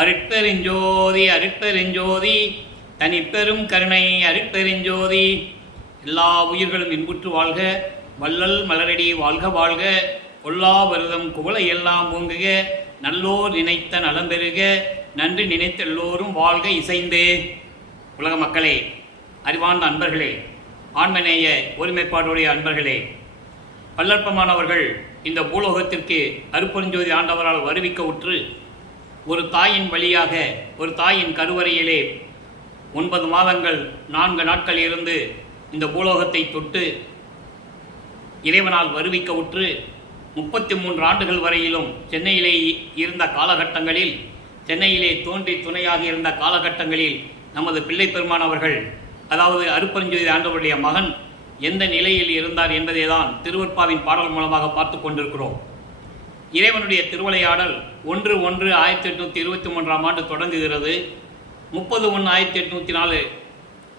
அருட்பெருஞ்சோதி அருட்பெருஞ்சோதி தனிப்பெரும் கருணை அருட்பெருஞ்சோதி. எல்லா உயிர்களும் இன்புற்று வாழ்க, வள்ளல் மலரடி வாழ்க வாழ்க, கொல்லா வருதம் குவளை எல்லாம் ஓங்குக, நல்லோர் நினைத்த நலம் பெறுக, நன்றி நினைத்த எல்லோரும் வாழ்க இசைந்தே. உலக மக்களே, அறிவார்ந்த அன்பர்களே, ஆன்மநேய ஒருமைப்பாடுடைய அன்பர்களே, பல்லற்பமானவர்கள் இந்த பூலோகத்திற்கு அருட்பெருஞ்சோதி ஆண்டவரால் வருவிக்க உற்று ஒரு தாயின் வழியாக, ஒரு தாயின் கருவறையிலே 9 மாதங்கள் 4 நாட்கள் இருந்து இந்த பூலோகத்தை தொட்டு இறைவனால் வருவிக்க உற்று 33 ஆண்டுகள் வரையிலும் சென்னையிலே இருந்த காலகட்டங்களில், சென்னையிலே தோன்றி துணையாக இருந்த காலகட்டங்களில் நமது பிள்ளை பெருமானவர்கள், அதாவது அருட்பெருஞ்சோதி ஆண்டவருடைய மகன் எந்த நிலையில் இருந்தார் என்பதை தான் திருவருட்பாவின் பாடல் மூலமாக பார்த்து கொண்டிருக்கிறோம். இறைவனுடைய திருவிளையாடல் 1/1/1823 ஆண்டு தொடங்குகிறது. 30/1/1804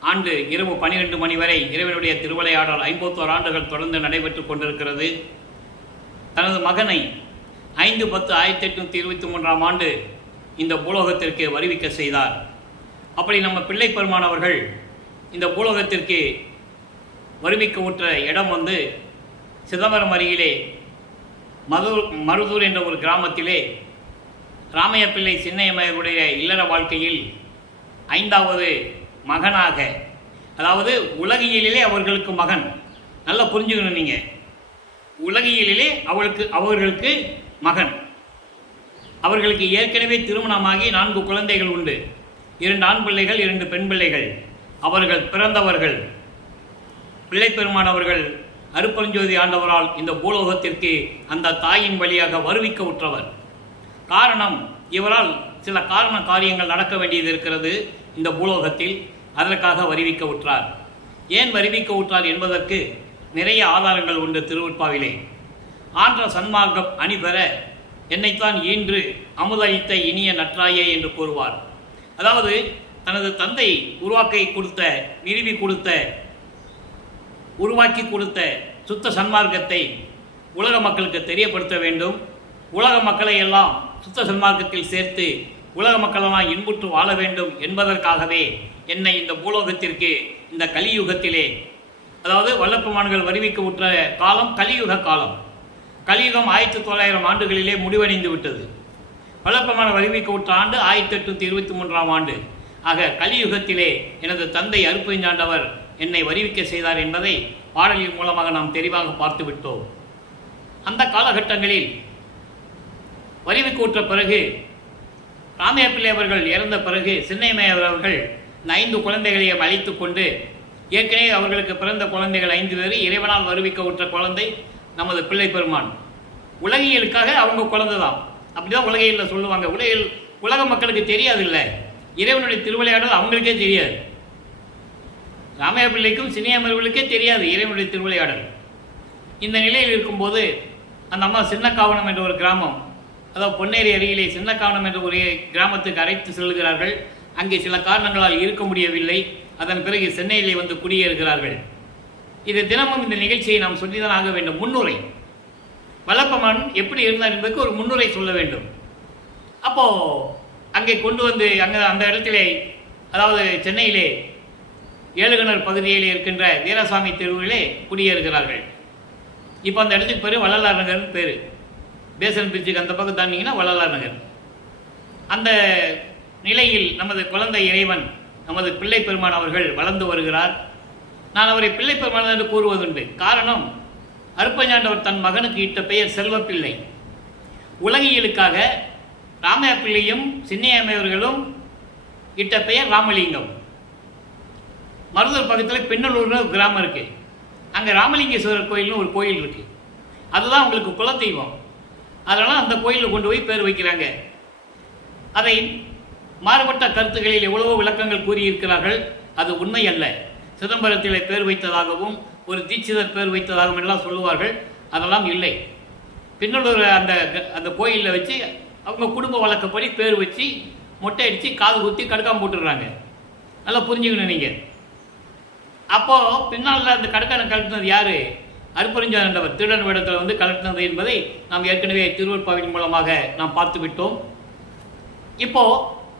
ஆண்டு இரவு 12 மணி வரை இறைவனுடைய திருவிளையாடல் 51 ஆண்டுகள் தொடர்ந்து நடைபெற்று கொண்டிருக்கிறது. தனது மகனை 5/10/1823 ஆண்டு இந்த பூலோகத்திற்கு வருவிக்க செய்தார். அப்படி நம்ம பிள்ளை பெருமானவர்கள் இந்த பூலோகத்திற்கு வருவிக்க உற்ற இடம் சிதம்பரம் அருகிலே மருதூர் என்ற ஒரு கிராமத்திலே ராமைய பிள்ளை சின்னையம்மையருடைய இல்லற வாழ்க்கையில் 5வது மகனாக, அதாவது உலகியலிலே அவர்களுக்கு மகன், நல்லா புரிஞ்சுக்கணும் நீங்கள், உலகியலிலே அவர்களுக்கு மகன். அவர்களுக்கு ஏற்கனவே திருமணமாகி 4 குழந்தைகள் உண்டு. 2 ஆண் பிள்ளைகள், 2 பெண் பிள்ளைகள். அவர்கள் பிறந்தவர்கள் பிள்ளை பெருமானவர்கள் அருட்பெருஞ்சோதி ஆண்டவரால் இந்த பூலோகத்திற்கு அந்த தாயின் வழியாக வருவிக்க உற்றவர். காரணம், இவரால் சில காரியங்கள் நடக்க வேண்டியது இருக்கிறது இந்த பூலோகத்தில். அதற்காக வருவிக்க உற்றார். ஏன் வருவிக்க உற்றார் என்பதற்கு நிறைய ஆதாரங்கள் உண்டு திருவருட்பாவிலே. ஆன்ற சன்மார்க்கம் அணிபெற என்னைத்தான் ஈன்று அமுதளித்த இனிய நற்றாயே என்று கூறுவார். அதாவது தனது தந்தை உருவாக்கி கொடுத்த சுத்த சன்மார்க்கத்தை உலக மக்களுக்கு தெரியப்படுத்த வேண்டும். உலக மக்களை எல்லாம் சுத்த சன்மார்க்கத்தில் சேர்த்து உலக மக்களெல்லாம் இன்புற்று வாழ வேண்டும் என்பதற்காகவே என்னை இந்த பூலோகத்திற்கு, இந்த கலியுகத்திலே, அதாவது வல்லப்பெருமான்கள் வருவிக்க உற்ற காலம் கலியுக காலம். கலியுகம் 1900 ஆண்டுகளிலே முடிவடைந்து விட்டது. வல்லப்பெருமான் வருவிக்க உற்ற ஆண்டு 1823 ஆண்டு. ஆக கலியுகத்திலே எனது தந்தை அருட்பெருஞ்சாண்டவர் என்னை வருவிக்க செய்தார் என்பதை பாடலின் மூலமாக நாம் தெளிவாக பார்த்து விட்டோம். அந்த காலகட்டங்களில் வருவிக்க உற்ற பிறகு, ராமைய பிள்ளை அவர்கள் இறந்த பிறகு, சின்னையம்மையார் அவர்கள் 5 குழந்தைகளையும் அழைத்து கொண்டு, ஏற்கனவே அவர்களுக்கு பிறந்த குழந்தைகள் 5 பேர், இறைவனால் வருவிக்க உற்ற குழந்தை நமது பிள்ளை பெருமான். உலகியலுக்காக அவங்க குழந்தை தான், அப்படிதான் உலகியலில் சொல்லுவாங்க. உலக மக்களுக்கு தெரியாது இல்லை, இறைவனுடைய திருவிளையாடல் அவங்களுக்கே தெரியாது. ராமைய பிள்ளைக்கும் சின்னையம்மர்களுக்கே தெரியாது இறைவனுடைய திருவிளையாடல். இந்த நிலையில் இருக்கும்போது அந்த அம்மா சின்னக்காவனம் என்ற ஒரு கிராமம், அதாவது பொன்னேரி அருகிலே சின்னக்காவனம் என்ற ஒரு கிராமத்துக்கு அழைத்து செல்கிறார்கள். அங்கே சில காரணங்களால் இருக்க முடியவில்லை. அதன் பிறகு சென்னையிலே குடியேறுகிறார்கள். இது தினமும் இந்த நிகழ்ச்சியை நாம் சொல்லிதான் ஆக வேண்டும். முன்னுரை, வல்லப்பெருமான் எப்படி இருந்தார் என்பதற்கு ஒரு முன்னுரை சொல்ல வேண்டும். அப்போது அங்கே கொண்டு அந்த இடத்திலே, அதாவது சென்னையிலே ஏழுகிணர் பகுதியில் இருக்கின்ற வீரசாமி தெருவிலே குடியேறுகிறார்கள். இப்போ அந்த இடத்துக்கு பேர் வள்ளலார் நகர்னு பேர். பேசன் பிரிட்ஜுக்கு அந்த பக்கம் தாண்டிங்கன்னா வள்ளலார் நகர். அந்த நிலையில் நமது குழந்தை இறைவன், நமது பிள்ளை பெருமான் அவர்கள் வளர்ந்து வருகிறார். நான் அவரை பிள்ளை பெருமான் என்று கூறுவதுண்டு. காரணம், அருட்பெருஞ்சாண்டவர் தன் மகனுக்கு இட்ட பெயர் செல்வப்பிள்ளை. உலகியலுக்காக ராமைய பிள்ளையும் சின்னையம்மையவர்களும் இட்ட பெயர் ராமலிங்கம். மருதூர் பக்கத்தில் பின்னலூர்னு ஒரு கிராமம் இருக்குது. அங்கே ராமலிங்கேஸ்வரர் கோயில்னு ஒரு கோயில் இருக்குது. அதுதான் உங்களுக்கு குலதெய்வம். அதனால் அந்த கோயிலில் கொண்டு போய் பேர் வைக்கிறாங்க. அதை மாறுபட்ட கருத்துக்களில் எவ்வளவோ விளக்கங்கள் கூறியிருக்கிறார்கள். அது உண்மை அல்ல. சிதம்பரத்தில் பேர் வைத்ததாகவும் ஒரு தீட்சிதர் பேர் வைத்ததாகவும் எல்லாம் சொல்லுவார்கள். அதெல்லாம் இல்லை. பின்னலூர் அந்த கோயிலில் வச்சு அவங்க குடும்ப வழக்கப்படி பேர் வச்சு மொட்டை அடித்து காது குத்தி கடுக்காமல் போட்டுடுறாங்க. நல்லா புரிஞ்சுக்கணும் நீங்கள். அப்போது பின்னால் அந்த கடுக்கான கலட்டினது யார்? அருட்பெருஞ்சாண்டவர் திருடன் வேடத்தில் கலட்டினது என்பதை நாம் ஏற்கனவே திருவருட்பாவின் மூலமாக நாம் பார்த்து விட்டோம். இப்போ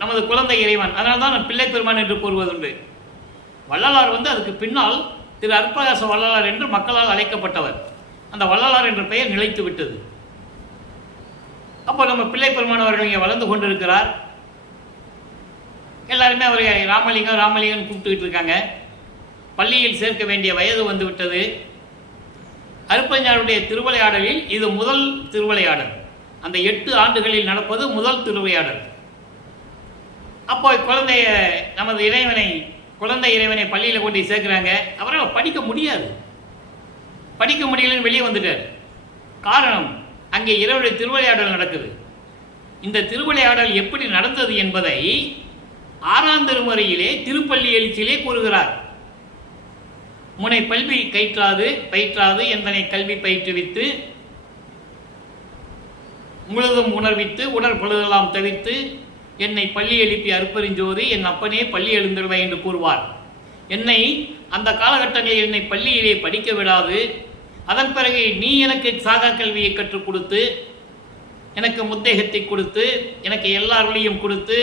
நமது குழந்தை இறைவன், அதனால தான் நான் பிள்ளை பெருமான் என்று கூறுவதுண்டு. வள்ளலார் அதுக்கு பின்னால் திரு அருட்பிரகாச வள்ளலார் என்று மக்களால் அழைக்கப்பட்டவர். அந்த வள்ளலார் என்ற பெயர் நிலைத்து விட்டது. அப்போ நம்ம பிள்ளை பெருமான் அவர்கள் இங்கே வளர்ந்து கொண்டிருக்கிறார். எல்லாருமே அவரை ராமலிங்கம் ராமலிங்கம் கூப்பிட்டுக்கிட்டு இருக்காங்க. பள்ளியில் சேர்க்க வேண்டிய வயது வந்து விட்டது. அருட்பெருஞ்ஞானுடைய திருவிளையாடலில் இது முதல் திருவிளையாடல். அந்த 8 ஆண்டுகளில் நடப்பது முதல் திருவிளையாடல். அப்போ நமது குழந்தை இறைவனை பள்ளியில் கொண்டு சேர்க்கிறாங்க. அவரால் படிக்க முடியாது. படிக்க முடியலன்னு வெளியே வந்துட்டார். காரணம், அங்கே இறைவனுடைய திருவிளையாடல் நடக்குது. இந்த திருவிளையாடல் எப்படி நடந்தது என்பதை 6ஆம் திருமுறையிலே திருப்பள்ளி எழுச்சியிலே கூறுகிறார். முனை பல்வி பயிற்றாது என்பனை கல்வி பயிற்றுவித்து முழுதும் உணர்வித்து உடற்பொழுதெல்லாம் தவிர்த்து என்னை பள்ளி எழுப்பி அருட்பெருஞ்சோதி என் அப்பனே பள்ளி எழுந்திருவை என்று கூறுவார். என்னை அந்த காலகட்டங்களில் என்னை பள்ளியிலே படிக்க விடாது, அதன் பிறகு நீ எனக்கு சாகா கல்வியை கற்றுக் கொடுத்து, எனக்கு முத்தேகத்தை கொடுத்து, எனக்கு எல்லாரையும் கொடுத்து,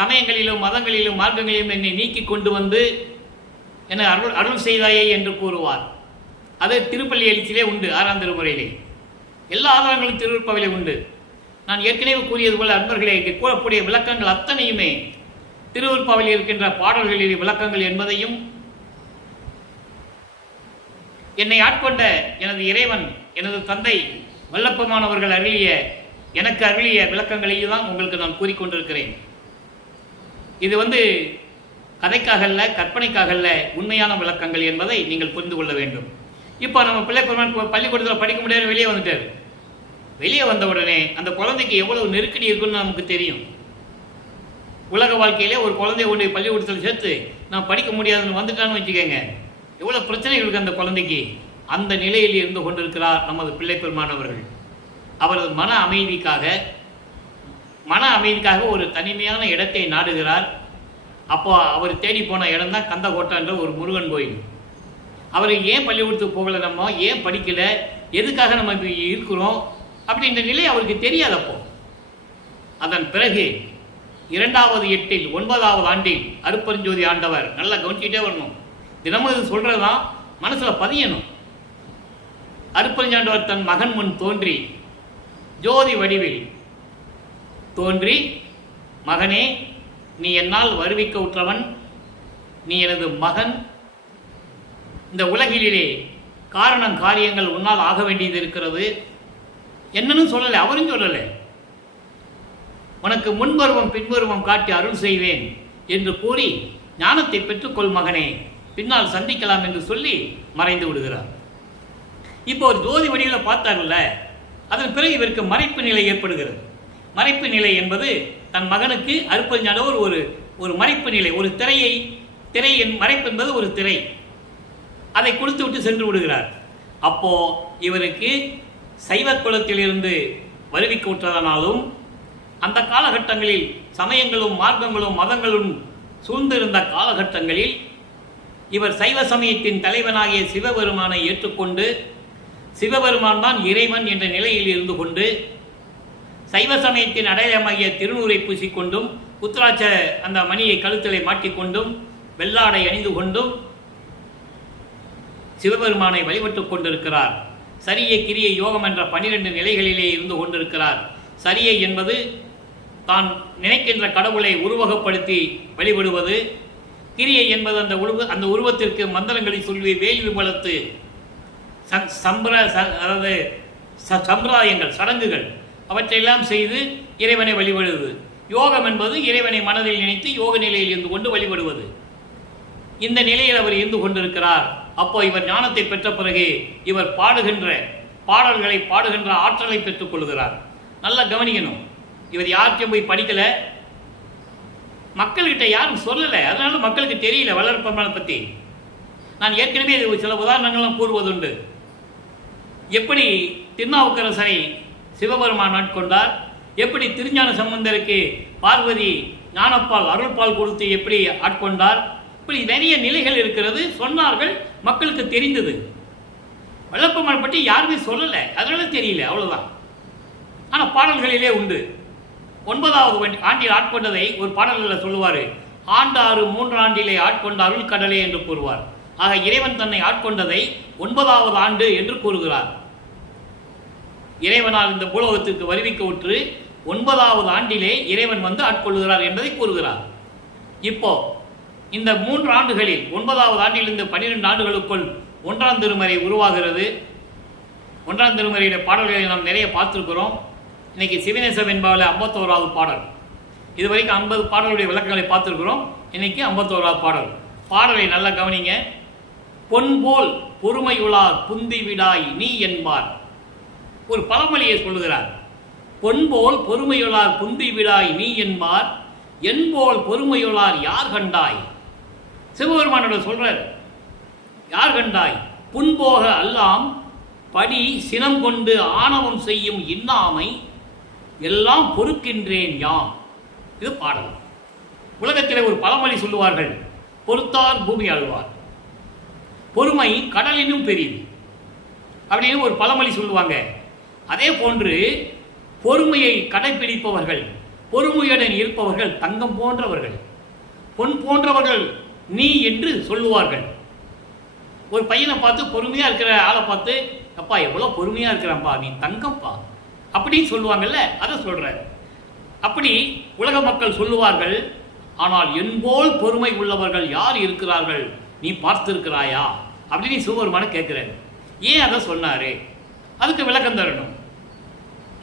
சமயங்களிலும் மதங்களிலும் மார்க்கங்களிலும் என்னை நீக்கி கொண்டு வந்து என்னை அருள் செய்தாயே என்று கூறுவார். அது திருப்பள்ளி எழுச்சியிலே உண்டு. 6ஆம் திருமுறையிலே எல்லா ஆதாரங்களும் திருவிற்பாவிலே உண்டு. நான் ஏற்கனவே கூறியது போல அன்பர்களே, இங்கே கூறக்கூடிய விளக்கங்கள் அத்தனையுமே திருவிற்பாவில் இருக்கின்ற பாடல்களில் விளக்கங்கள் என்பதையும், என்னை ஆட்கொண்ட எனது இறைவன் எனது தந்தை வல்லப்பமானவர்கள் எனக்கு அருளிய விளக்கங்களையும் தான் உங்களுக்கு நான் கூறிக்கொண்டிருக்கிறேன். இது கதைக்காக அல்ல, கற்பனைக்காக அல்ல, உண்மையான விளக்கங்கள் என்பதை நீங்கள் புரிந்து கொள்ள வேண்டும். இப்போ நம்ம பிள்ளை பெருமான் பள்ளிக்கூடத்தில் படிக்க முடியாது, வெளியே வந்துட்டார். வெளியே வந்த உடனே அந்த குழந்தைக்கு எவ்வளவு நெருக்கடி இருக்குன்னு நமக்கு தெரியும். உலக வாழ்க்கையிலே ஒரு குழந்தைய கொண்டு பள்ளிக்கூடத்தில் சேர்த்து நான் படிக்க முடியாதுன்னு வந்துட்டான்னு வச்சுக்கோங்க, எவ்வளோ பிரச்சனைகள் இருக்குது அந்த குழந்தைக்கு. அந்த நிலையில் இருந்து கொண்டிருக்கிறார் நமது பிள்ளை பெருமானவர்கள். அவரது மன அமைதிக்காக ஒரு தனிமையான இடத்தை நாடுகிறார். அப்போ அவர் தேடி போன இடம் தான் கந்தகோட்டன்ற ஒரு முருகன் கோயில். அவர் ஏன் பள்ளிக்கூடத்துக்கு போகலை, நம்ம ஏன் படிக்கலை, எதுக்காக நம்ம இப்போ இருக்கிறோம் அப்படின்ற நிலை அவருக்கு தெரியாது. அப்போ அதன் பிறகு 2வது எட்டில் 9வது ஆண்டில் அருட்பெருஞ்சோதி ஆண்டவர், நல்லா கவனிச்சுட்டே வரணும், தினமும் இது சொல்கிறதான் மனசில் பதியணும். அருட்பெருஞ்சாண்டவர் தன் மகன் முன் தோன்றி ஜோதி வடிவில் தோன்றி, மகனே நீ என்னால் வருவிக்க உற்றவன், நீ எனது மகன், இந்த உலகிலே காரணம் காரியங்கள் உன்னால் ஆக வேண்டியது இருக்கிறது. என்னன்னு சொல்லலை, அவரும் சொல்லலை. உனக்கு முன்பருவம் பின்பருவம் காட்டி அருள் செய்வேன் என்று கூறி ஞானத்தை பெற்றுக்கொள் மகனே, பின்னால் சந்திக்கலாம் என்று சொல்லி மறைந்து விடுகிறார். இப்போ ஒரு ஜோதி வடிவில் பார்த்தார்ல, அதன் பிறகு இவருக்கு மறைப்பு நிலை ஏற்படுகிறது. மறைப்பு நிலை என்பது தன் மகனுக்கு அருட்பெருஞ்சாண்டவர் ஒரு மறைப்பு நிலை, ஒரு திரை மறைப்பு என்பது ஒரு திரை, அதை கொடுத்து விட்டு சென்று விடுகிறார். அப்போ இவருக்கு சைவ குலத்திலிருந்து வருவிக்க விட்டதனாலும், அந்த காலகட்டங்களில் சமயங்களும் மார்க்கங்களும் மதங்களும் சூழ்ந்திருந்த காலகட்டங்களில் இவர் சைவ சமயத்தின் தலைவனாகிய சிவபெருமானை ஏற்றுக்கொண்டு, சிவபெருமான் தான் இறைவன் என்ற நிலையில் இருந்து கொண்டு, சைவ சமயத்தின் அடையாளமாகிய திருநூரை பூசிக்கொண்டும், உத்ராட்ச அந்த மணியை கழுத்திலே மாட்டிக்கொண்டும், வெள்ளாடை அணிந்து கொண்டும் சிவபெருமானை வழிபட்டு கொண்டிருக்கிறார். சரியை கிரியை யோகம் என்ற 12 நிலைகளிலே இருந்து கொண்டிருக்கிறார். சரியை என்பது தான் நினைக்கின்ற கடவுளை உருவகப்படுத்தி வழிபடுவது. கிரியை என்பது அந்த உருவத்திற்கு மந்திரங்களை சொல்லி வேள்வி வளர்த்து சம்பிரதாயங்கள் சடங்குகள் அவற்றையெல்லாம் செய்து இறைவனை வழிபடுவது. யோகம் என்பது இறைவனை மனதில் நினைத்து யோக நிலையில் இருந்து கொண்டு வழிபடுவது. இந்த நிலையில் அவர் இருந்து கொண்டிருக்கிறார். அப்போ இவர் ஞானத்தை பெற்ற பிறகு இவர் பாடுகின்ற பாடல்களை பாடுகின்ற ஆற்றலை பெற்றுக் கொள்கிறார். நல்லா கவனிக்கணும், இவர் யார்கிட்டையும் போய் படிக்கலை, மக்கள்கிட்ட யாரும் சொல்லலை, அதனால மக்களுக்கு தெரியல வளர்ப்பெருமானை பற்றி. நான் ஏற்கனவே சில உதாரணங்கள்லாம் கூறுவதுண்டு. எப்படி திருநாவுக்கரசரை சிவபெருமான் ஆட்கொண்டார், எப்படி திருஞான சம்பந்தருக்கு பார்வதி ஞானப்பால் அருள்பால் கொடுத்து எப்படி ஆட்கொண்டார், இப்படி நிறைய நிலைகள் இருக்கிறது. சொன்னார்கள், மக்களுக்கு தெரிந்தது. வளர்ப்பெருமானை பற்றி யாருமே சொல்லலை, அதனால தெரியல, அவ்வளோதான். ஆனால் பாடல்களிலே உண்டு. 9வது ஆண்டில் ஆட்கொண்டதை ஒரு பாடலில் சொல்லுவார். ஆண்டாறு 3 ஆண்டிலே ஆட்கொண்ட அருள் கடலே என்று கூறுவார். ஆக இறைவன் தன்னை ஆட்கொண்டதை 9வது ஆண்டு என்று கூறுகிறார். இறைவனால் இந்த பூலோகத்திற்கு வருவிக்க உற்று 9வது ஆண்டிலே இறைவன் வந்து ஆட்கொள்ளுகிறார் என்பதை கூறுகிறார். இப்போ இந்த 3 ஆண்டுகளில் 9வது ஆண்டிலிருந்து 12 ஆண்டுகளுக்குள் 1ஆம் திருமறை உருவாகிறது. 1ஆம் திருமறையுடைய பாடல்களை நாம் நிறைய பார்த்துருக்கிறோம். இன்னைக்கு சிவநேசம் என்பதில் 51வது பாடல். இதுவரைக்கும் 50 பாடலுடைய விளக்கங்களை பார்த்துருக்கிறோம். இன்னைக்கு 51வது பாடல். பாடலை நல்லா கவனிங்க. பொன்போல் பொறுமையுளார் புந்தி விடாய் நீ என்பார். ஒரு பழமொழியை சொல்லுகிறார். பொன்போல் பொறுமையுளார் புந்தி விடாய் நீ என்பார், என்போல் பொறுமையுளார் யார் கண்டாய். சிவபெருமானோட சொல்றார், யார் கண்டாய்? புன்போக அல்லாம் படி சினம் கொண்டு ஆணவம் செய்யும் இன்னாமை எல்லாம் பொறுக்கின்றேன் யாம். இது பாடல். உலகத்தில் ஒரு பழமொழி சொல்லுவார்கள், பொறுத்தார் பூமி ஆழ்வார், பொறுமை கடலினும் பெரியது அப்படின்னு ஒரு பழமொழி சொல்லுவாங்க. அதே போன்று பொறுமையை கடைபிடிப்பவர்கள், பொறுமையுடன் இருப்பவர்கள் தங்கம் போன்றவர்கள், பொன் போன்றவர்கள் நீ என்று சொல்லுவார்கள். ஒரு பையனை பார்த்து பொறுமையாக இருக்கிற ஆளை பார்த்து, அப்பா எவ்வளோ பொறுமையாக இருக்கிறான்ப்பா, நீ தங்கப்பா அப்படின்னு சொல்லுவாங்கல்ல, அதை சொல்கிறார். அப்படி உலக மக்கள் சொல்லுவார்கள். ஆனால் என்போல் பொறுமை உள்ளவர்கள் யார் இருக்கிறார்கள், நீ பார்த்திருக்கிறாயா அப்படின்னு சிவபெருமான கேட்கிறார். ஏன் அதை சொன்னார்? அதுக்கு விளக்கம் தரணும்.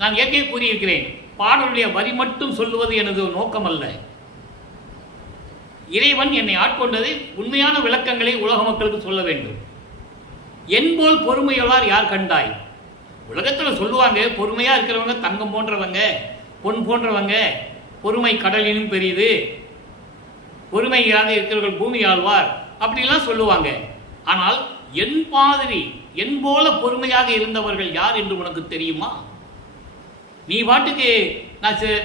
நான் ஏற்கனவே கூறியிருக்கிறேன், பாடலுடைய வரி மட்டும் சொல்லுவது எனது நோக்கம் அல்ல. இறைவன் என்னை ஆட்கொண்டது உண்மையான விளக்கங்களை உலக மக்களுக்கு சொல்ல வேண்டும். என்போல் பொறுமையுள்ளார் யார் கண்டாய். உலகத்தில் சொல்லுவாங்க, பொறுமையாக இருக்கிறவங்க தங்கம் போன்றவங்க, பொன் போன்றவங்க, பொறுமை கடலினும் பெரியது, பொறுமையாக இருக்கிறவர்கள் பூமி ஆழ்வார் அப்படிலாம் சொல்லுவாங்க. ஆனால் என் மாதிரி என் போல பொறுமையாக இருந்தவர்கள் யார் என்று உனக்கு தெரியுமா? நீ வாட்டுக்கு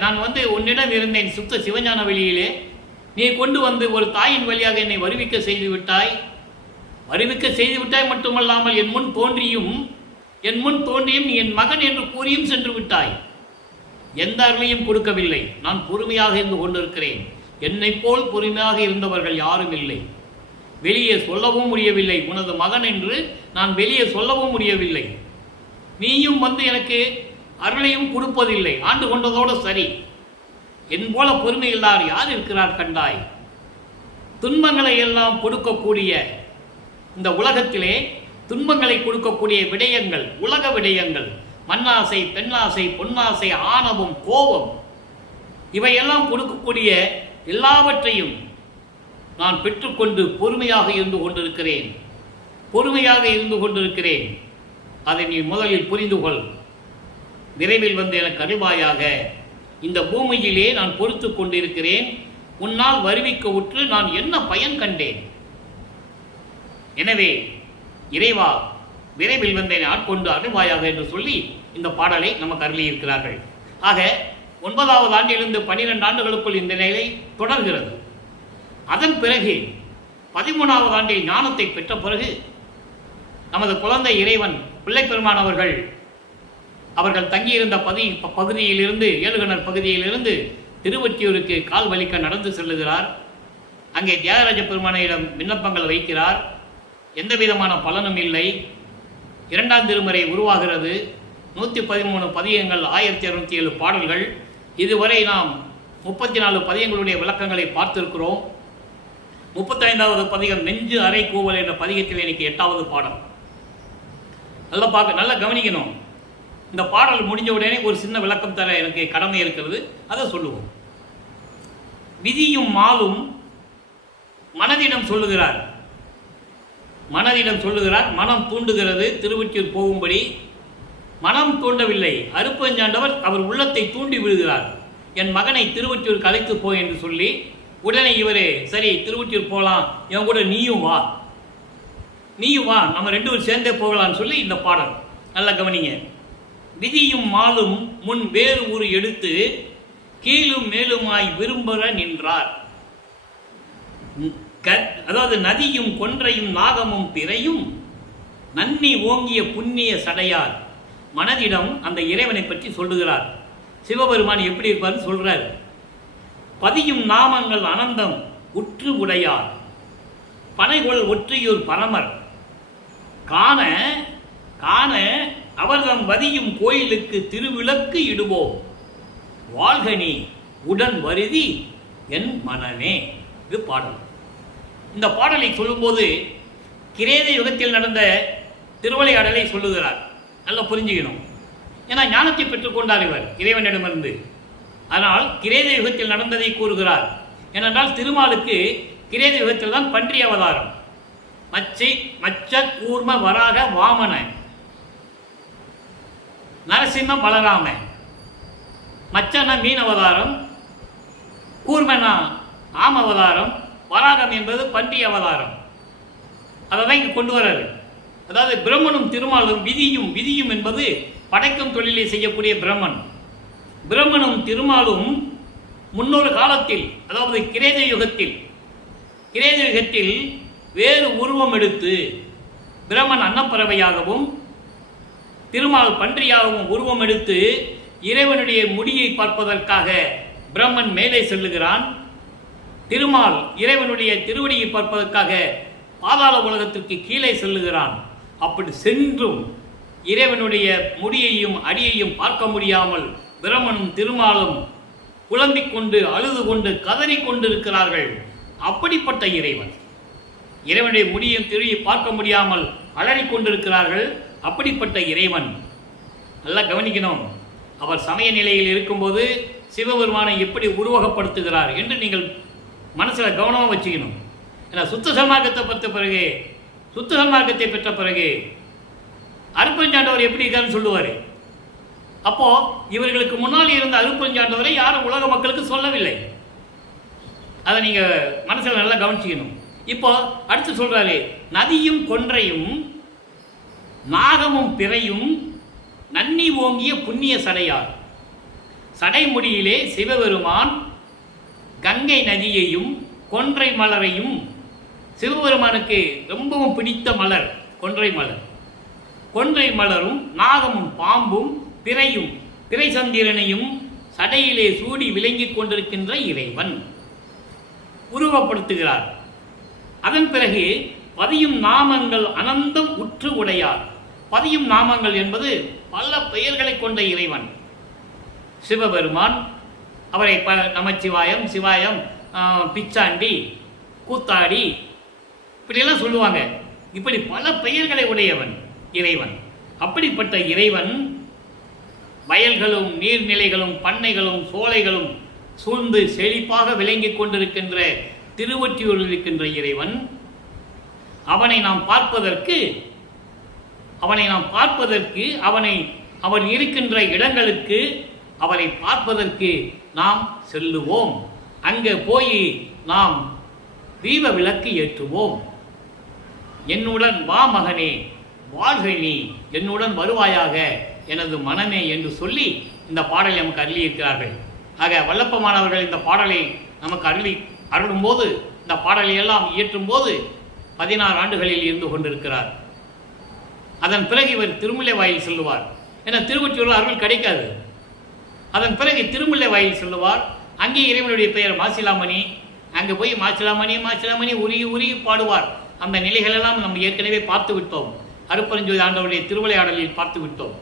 நான் வந்து உன்னிடம் இருந்தேன் சுத்த சிவஞான வெளியிலே, நீ கொண்டு வந்து ஒரு தாயின் வழியாக என்னை வருவிக்க செய்து விட்டாய். வருவிக்க செய்து விட்டாய் மட்டுமல்லாமல் என் முன் தோன்றியும் நீ என் மகன் என்று கூறியும் சென்று விட்டாய். எந்த அருளையும் கொடுக்கவில்லை. நான் பொறுமையாக இருந்து கொண்டிருக்கிறேன். என்னை போல் பொறுமையாக இருந்தவர்கள் யாரும் இல்லை. வெளியே சொல்லவும் முடியவில்லை. உனது மகன் என்று நான் வெளியே சொல்லவும் முடியவில்லை. நீயும் வந்து எனக்கு அருளையும் கொடுப்பதில்லை. ஆண்டு கொண்டதோடு சரி. என் போல பொறுமை இல்லார் யார் இருக்கிறார் கண்டாய். துன்பங்களை எல்லாம் கொடுக்கக்கூடிய இந்த உலகத்திலே துன்பங்களை கொடுக்கக்கூடிய விடயங்கள், உலக விடயங்கள், மண்ணாசை, பெண்ணாசை, பொன்னாசை, ஆணவம், கோபம், இவையெல்லாம் கொடுக்கக்கூடிய எல்லாவற்றையும் நான் பெற்றுக்கொண்டு பொறுமையாக இருந்து கொண்டிருக்கிறேன். பொறுமையாக இருந்து கொண்டிருக்கிறேன். அதை நீ முதலில் புரிந்து கொள். விரைவில் வந்து எனக்கு அருள்வாயாக. இந்த பூமியிலே நான் பொறுத்து கொண்டிருக்கிறேன். உன்னால் வருவிக்க உற்று நான் என்ன பயன் கண்டேன். எனவே இறைவா, விரைவில் வந்து என்னை ஆட்கொண்டு அருள்வாயாக என்று சொல்லி இந்த பாடலை நமக்கு அருளியிருக்கிறார்கள். ஆக 9வது ஆண்டிலிருந்து 12 ஆண்டுகளுக்குள் இந்த நிலை தொடர்கிறது. அதன் பிறகு 13வது ஆண்டில் ஞானத்தை பெற்ற பிறகு நமது குழந்தை இறைவன் பிள்ளை பெருமான் அவர்கள் தங்கியிருந்த பகுதியிலிருந்து, ஏழுகணர் பகுதியிலிருந்து திருவொற்றியூருக்கு கால் வலிக்க நடந்து செல்லுகிறார். அங்கே தியாகராஜ பெருமானிடம் விண்ணப்பங்கள் வைக்கிறார். எந்த விதமான பலனும் இல்லை. 2ஆம் திருமுறை உருவாகிறது. 113 பதிகங்கள், 1207 பாடல்கள். இதுவரை நாம் 34 பதிகங்களுடைய விளக்கங்களை பார்த்திருக்கிறோம். 35வது பதிகம் நெஞ்சு அறை கூவல் என்ற பதிகத்தில் எனக்கு 8வது பாடல். நல்லா கவனிக்கணும். இந்த பாடல் முடிஞ்ச உடனே ஒரு சின்ன விளக்கம் தர எனக்கு கடமை இருக்கிறது, அதை சொல்லுவோம். விதியும் மாலும் மனதிடம் சொல்லுகிறார். மனம் தூண்டுகிறது திருவொற்றியூர் போகும்படி. மனம் தூண்டவில்லை, அருப்பஞ்சாண்டவர் அவர் உள்ளத்தை தூண்டி விடுகிறார். என் மகனை திருவொற்றியூருக்கு அழைத்து போ என்று சொல்லி, உடனே இவரே சரி திருவொற்றியூர் போகலாம், என் கூட நீயும் வா, நம்ம 2 பேரும் சேர்ந்தே போகலான்னு சொல்லி இந்த பாடல் நல்லா கவனிங்க. விதியும் மாலும் முன் வேறு ஊர் எடுத்து கீழும் மேலுமாய் விரும்புற நின்றார். அதாவது நதியும் கொன்றையும் நாகமும் பிறையும் நன்னி ஓங்கிய புண்ணிய சடையார். மனதிடம் அந்த இறைவனை பற்றி சொல்லுகிறார். சிவபெருமான் எப்படி இருப்பார்னு சொல்றாரு. பதியும் நாமங்கள் அனந்தம் உற்று உடையார் பனைகொள் ஒற்றியூர் பரமர் காண காண அவர்தம் வதியும் கோயிலுக்கு திருவிளக்கு இடுவோம் வாழ்கனி உடன் வருதி என் மனமே. இது பாடல். இந்த பாடலை சொல்லும்போது கிரேத யுகத்தில் நடந்த திருவிளையாடலை சொல்லுகிறார். நல்லா புரிஞ்சுக்கணும். ஏன்னா ஞானத்தை பெற்றுக்கொண்டார் இவர் இறைவனிடமிருந்து. அதனால் கிரேத யுகத்தில் நடந்ததை கூறுகிறார். ஏனென்றால் திருமாலுக்கு கிரேத யுகத்தில் தான் பன்றி அவதாரம். மச்ச கூர்ம வராக வாமன நரசிம்ம பலராம. மச்சன மீன் அவதாரம், கூர்மனா ஆம அவதாரம், வராகம் என்பது பன்றி அவதாரம். அதை தான் இங்கே கொண்டு வர்றாரு. அதாவது பிரம்மனும் திருமாலும் விதியும் என்பது படைக்கும் தொழிலை செய்யக்கூடிய பிரம்மன். பிரம்மனும் திருமாலும் முன்னொரு காலத்தில், அதாவது கிரேத யுகத்தில் வேறு உருவம் எடுத்து பிரம்மன் அன்னப்பறவையாகவும் திருமால் பன்றியாகவும் உருவம் எடுத்து இறைவனுடைய முடியை பார்ப்பதற்காக பிரம்மன் மேலே செல்லுகிறான். திருமால் இறைவனுடைய திருவடியை பார்ப்பதற்காக பாதாள உலகத்திற்கு கீழே செல்லுகிறான். அப்படி சென்றும் இறைவனுடைய முடியையும் அடியையும் பார்க்க முடியாமல் பிரம்மனும் திருமாலும் புலம்பிக் கொண்டு அழுது கொண்டு கதறிக்கொண்டு இருக்கிறார்கள். அப்படிப்பட்ட இறைவனுடைய முடியும் திருவியை பார்க்க முடியாமல் அலறிக்கொண்டிருக்கிறார்கள். அப்படிப்பட்ட இறைவன் நல்லா கவனிக்கணும். அவர் சமய நிலையில் இருக்கும்போது சிவபெருமானை எப்படி உருவகப்படுத்துகிறார் என்று நீங்கள் மனசில் கவனமாக வச்சுக்கணும். ஏன்னா சுத்த சன்மார்க்கத்தை பெற்ற பிறகு அருப்பஞ்சாண்டவர் எப்படி இருக்காருன்னு சொல்லுவார். அப்போ இவர்களுக்கு முன்னால் இருந்த அருப்பஞ்சாண்டவரை யாரும் உலக மக்களுக்கு சொல்லவில்லை. அதை நீங்கள் மனசில் நல்லா கவனிச்சிக்கணும். இப்போ அடுத்து சொல்றாரு, நதியும் கொன்றையும் நாகமும் பிறையும் நன்னி ஓங்கிய புண்ணிய சடையார். சடைமுடியிலே சிவபெருமான் கங்கை நதியையும் கொன்றை மலரையும், சிவபெருமானுக்கு ரொம்பவும் பிடித்த மலர் கொன்றை மலரும் நாகமும் பாம்பும் பிறையும் பிறை சந்திரனையும் சடையிலே சூடி விளங்கிக் கொண்டிருக்கின்ற இறைவன் உருவப்படுத்துகிறார். அதன் பிறகு பதியும் நாமங்கள் அனந்தம் உற்று உடையார். பதியும் நாமங்கள் என்பது பல பெயர்களை கொண்ட இறைவன் சிவபெருமான். அவரை நமச்சிவாயம், சிவாயம், பிச்சாண்டி, கூத்தாடி இப்படியெல்லாம் சொல்லுவாங்க. இப்படி பல பெயர்களை உடையவன் இறைவன். அப்படிப்பட்ட இறைவன் வயல்களும் நீர்நிலைகளும் பண்ணைகளும் சோலைகளும் சூழ்ந்து செழிப்பாக விளங்கிக் கொண்டிருக்கின்ற திருவொற்றியூரில் இருக்கின்ற இறைவன். அவனை நாம் பார்ப்பதற்கு அவன் இருக்கின்ற இடங்களுக்கு அவரை பார்ப்பதற்கு நாம் செல்லுவோம். அங்கே போய் நாம் தீப விளக்கு ஏற்றுவோம். என்னுடன் வா மகனே, வாழ்க நீ, என்னுடன் வருவாயாக எனது மனமே என்று சொல்லி இந்த பாடலை நமக்கு அருளியிருக்கிறார்கள். ஆக வல்லப்பமானவர்கள் இந்த பாடலை நமக்கு அருளும்போது, இந்த பாடலை எல்லாம் இயற்றும் போது 16 ஆண்டுகளில் இருந்து கொண்டிருக்கிறார். அதன் பிறகு இவர் திருமுல்லை வாயில் செல்லுவார். ஏன்னா திருவொற்றியூரில் அருள் கிடைக்காது. அதன் பிறகு திருமுல்லை வாயில் செல்லுவார். அங்கே இறைவனுடைய பெயர் மாசிலாமணி. அங்கே போய் மாசிலாமணி உருகி பாடுவார். அந்த நிலைகளெல்லாம் நம்ம ஏற்கனவே பார்த்து விட்டோம். அருப்பரஞ்சோதி ஆண்டவருடைய திருவிளையாடலில் பார்த்து விட்டோம்.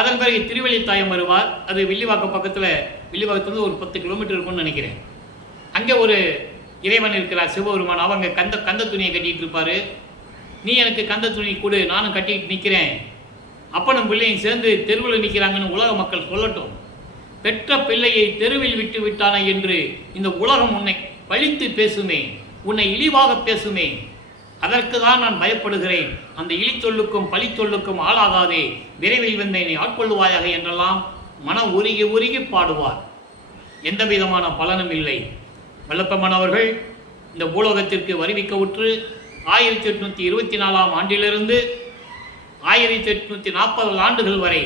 அதன் பிறகு திருவெளித்தாயம் வருவார். அது வில்லிவாக்கம் வில்லிவாக்கத்துலேருந்து ஒரு 10 கிலோமீட்டர் இருக்கும்னு நினைக்கிறேன். அங்கே ஒரு இறைவன் இருக்கிறார், சிவபெருமான். அவங்க கந்த துணியை கட்டிகிட்டு இருப்பார். நீ எனக்கு கந்த துணி கொடு, நானும் கட்டிட்டு நிற்கிறேன். அப்பனும் பிள்ளையும் சேர்ந்து தெருவில் நிற்கிறாங்கன்னு உலக மக்கள் சொல்லட்டும். பெற்ற பிள்ளையை தெருவில் விட்டு விட்டானே என்று இந்த உலகம் உன்னை பழித்து பேசுமே, உன்னை இழிவாக பேசுமே. அதற்கு தான் நான் பயப்படுகிறேன். அந்த இழிச்சொல்லுக்கும் பழிச்சொல்லுக்கும் ஆளாகாதே, விரைவில் வந்து என்னை ஆட்கொள்ளுவாயாக என்றெல்லாம் மனம் உருகி பாடுவார். எந்த விதமான பலனும் இல்லை. வல்லப்பமானவர்கள் இந்த பூலோகத்திற்கு வருவிக்க உற்று 1824ஆம் ஆண்டிலிருந்து 1840 ஆண்டுகள் வரை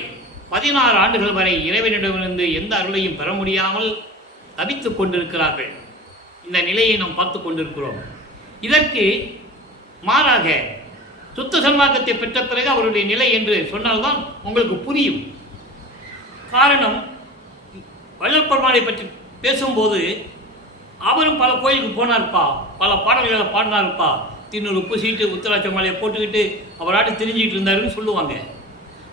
16 ஆண்டுகள் வரை இறைவனிடமிருந்து எந்த அருளையும் பெற முடியாமல் தவித்துக் கொண்டிருக்கிறார்கள். இந்த நிலையை நாம் பார்த்து கொண்டிருக்கிறோம். இதற்கு மாறாக சுத்த சன்மார்க்கத்தை பெற்ற பிறகு அவருடைய நிலை என்று சொன்னால்தான் உங்களுக்கு புரியும். காரணம், வள்ளற்பெருமானை பற்றி பேசும்போது அவரும் பல கோயிலுக்கு போனார்ப்பா, பல பாடல்களை பாடினார்ப்பா, தின்னூறு உப்பு சீட்டு உத்தராட்ச மாலையை போட்டுக்கிட்டு அவராட்டு திரிஞ்சிக்கிட்டு இருந்தாருன்னு சொல்லுவாங்க.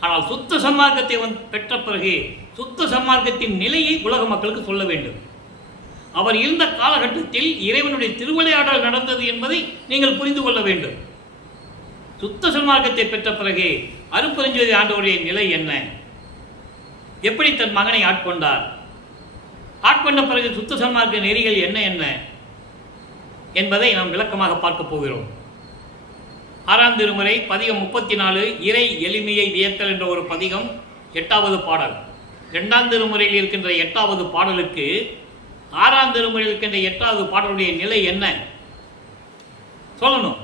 ஆனால் சுத்த சன்மார்க்கத்தை பெற்ற பிறகு சுத்த சன்மார்க்கத்தின் நிலையை உலக மக்களுக்கு சொல்ல வேண்டும். அவர் இருந்த காலகட்டத்தில் இறைவனுடைய திருவிளையாடல் நடந்தது என்பதை நீங்கள் புரிந்து கொள்ள வேண்டும். சுத்த சன்மார்க்கத்தை பெற்ற பிறகு அருட்பெருஞ்சோதி ஆண்டவருடைய நிலை என்ன, எப்படி தன் மகனை ஆட்கொண்டார், ஆட்கொண்ட பிறகு சுத்த சன்மார்க்க நெறிகள் என்ன என்ன என்பதை நாம் விளக்கமாக பார்க்க போகிறோம். 6ஆம் திருமுறை பதிகம் 34 இறை எளிமையை வியத்தல் என்ற ஒரு பதிகம் 8வது பாடல். 2ஆம் திருமுறையில் இருக்கின்ற 8வது பாடலுக்கு 6ஆம் திருமுறையில் இருக்கின்ற 8வது பாடலுடைய நிலை என்ன சொல்லணும்.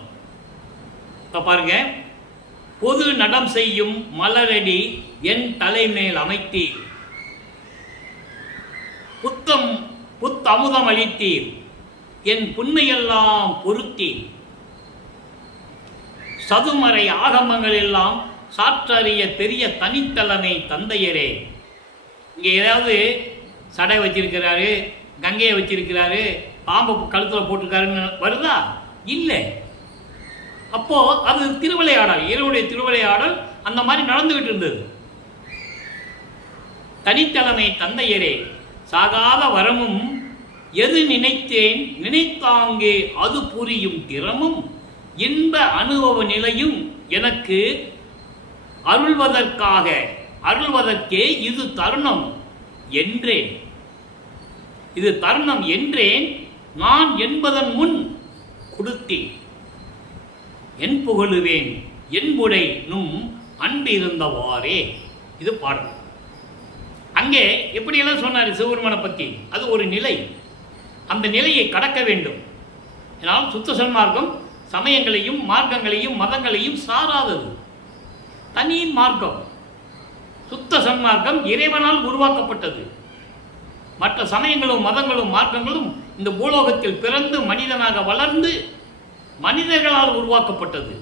இப்போ பாருங்க, பொது நடம் செய்யும் மலரடி என் தலைமேல் அமைத்தீர், புத்தமுதம் அளித்தீர், என் புண்மையெல்லாம் பொருத்தீர், சதுமறை ஆகமங்கள் எல்லாம் சாற்றறிய பெரிய தனித்தலைமை தந்தையரே. இங்கே ஏதாவது சடை வச்சிருக்கிறாரு, கங்கையை வச்சிருக்கிறாரு, பாம்பு கழுத்தில் போட்டிருக்காருன்னு வருதா? இல்லை. அப்போ அது திருவிளையாடல், இறைவனுடைய திருவிளையாடல் அந்த மாதிரி நடந்துகிட்டு இருந்தது. தனித்தலைமை தந்தையரே, சாகாத வரமும் எது நினைத்தேன் நினைத்தாங்கே அது புரியும் திறமும் இன்ப அனுபவ நிலையும் எனக்கு அருள்வதற்கே இது தருணம் என்றேன். இது தருணம் என்றேன் நான் என்பதன் முன் கொடுத்தேன். என் புகழுவேன் என்புடை நும் அன்பு இருந்தவாறே. இது பாடல். அங்கே எப்படியெல்லாம் சொன்னார் சிவபெருமானை பற்றி, அது ஒரு நிலை. அந்த நிலையை கடக்க வேண்டும். ஏன்னால் சுத்த சன்மார்க்கம் சமயங்களையும் மார்க்கங்களையும் மதங்களையும் சாராதது, தனி மார்க்கம். சுத்த சன்மார்க்கம் இறைவனால் உருவாக்கப்பட்டது. மற்ற சமயங்களும் மதங்களும் மார்க்கங்களும் இந்த பூலோகத்தில் பிறந்து மனிதனாக வளர்ந்து மனிதர்களால் உருவாக்கப்பட்டது.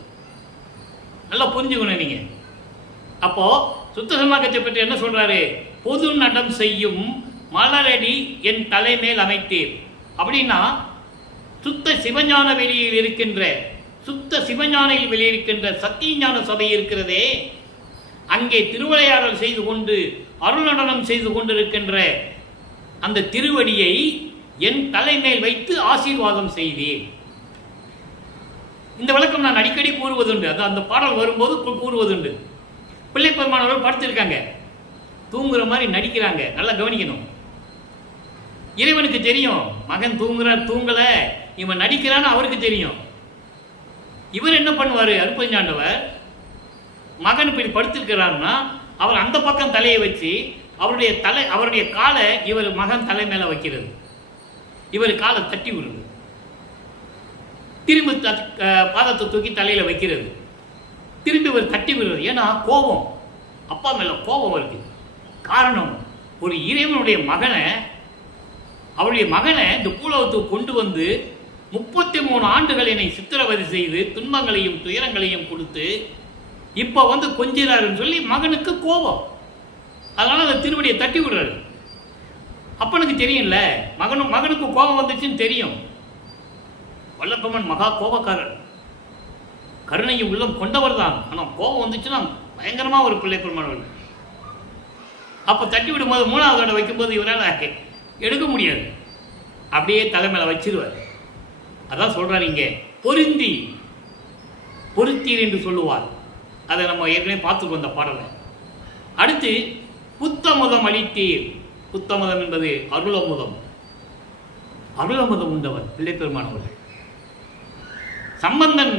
நல்லா புரிஞ்சுக்கணும் நீங்க. அப்போ சுத்த சன்மார்க்கத்தை பற்றி என்ன சொல்றாரு? பொது நடம் செய்யும் மலரடி என் தலைமேல் அமைத்தீர். அப்படின்னா சுத்த சிவஞான வெளியில் இருக்கின்ற சத்தியஞான சபை இருக்கிறதே, அங்கே திருவிளையாடல் செய்து கொண்டு அருள் நடனம் செய்து கொண்டிருக்கின்ற அந்த திருவடியை என் தலைமேல் வைத்து ஆசீர்வாதம் செய்தேன். இந்த விளக்கம் நான் அடிக்கடி கூறுவதுண்டு. அது அந்த பாடல் வரும்போது கூறுவதுண்டு. பிள்ளை பெருமானவர்கள் படுத்திருக்காங்க, தூங்குற மாதிரி நடிக்கிறாங்க. நல்லா கவனிக்கணும். இறைவனுக்கு தெரியும் மகன் தூங்குறார் தூங்கல, இவன் நடிக்கிறான்னு அவருக்கு தெரியும். இவர் என்ன பண்ணுவார்? அருட்பெருஞ்சாண்டவர் மகன் இப்படி படுத்திருக்கிறாருன்னா அவர் அந்த பக்கம் தலையை வச்சு அவருடைய காலை இவர் மகன் தலை மேல வைக்கிறது, இவர் காலை தட்டி விடுறது, திரும்பி பாதத்தை தூக்கி தலையில வைக்கிறது, திரும்பி இவர் தட்டி விடுறது. ஏன்னா கோபம், அப்பா மேல கோபம் வருது. காரணம், ஒரு இறைவனுடைய மகனை அவருடைய மகனை இந்த பூலோகத்துக்கு கொண்டு வந்து 33 ஆண்டுகள் என்னை சித்திரவதை செய்து துன்பங்களையும் துயரங்களையும் கொடுத்து இப்போ வந்து கொஞ்சிறாருன்னு சொல்லி மகனுக்கு கோபம். அதனால அந்த திருவடியை தட்டி விடுறாரு. அப்பனுக்கு தெரியும்ல, மகனுக்கு கோபம் வந்துச்சுன்னு தெரியும். வல்லப்பெருமான் மகா கோபக்காரர், கருணையும் உள்ளம் கொண்டவர் தான். ஆனால் கோபம் வந்துச்சுன்னா பயங்கரமா ஒரு பிள்ளை பெருமானவர். அப்போ தட்டி விடும்போது 3வது தடவை வைக்கும்போது இவரால் எடுக்க முடியாது, அப்படியே தலைமையில வச்சிருவார். அதான் சொல்றாரு இங்கே, பொருத்தீர் என்று சொல்லுவார். அதை நம்ம ஏற்கனவே பார்த்துக்கோ அந்த பாடலை. அடுத்து புத்தமுதம் அளித்தீர். புத்தமுதம் என்பது அருளமுதம். அருளமுதம் உண்டவர் பிள்ளை பெருமானவர்கள். சம்பந்தன்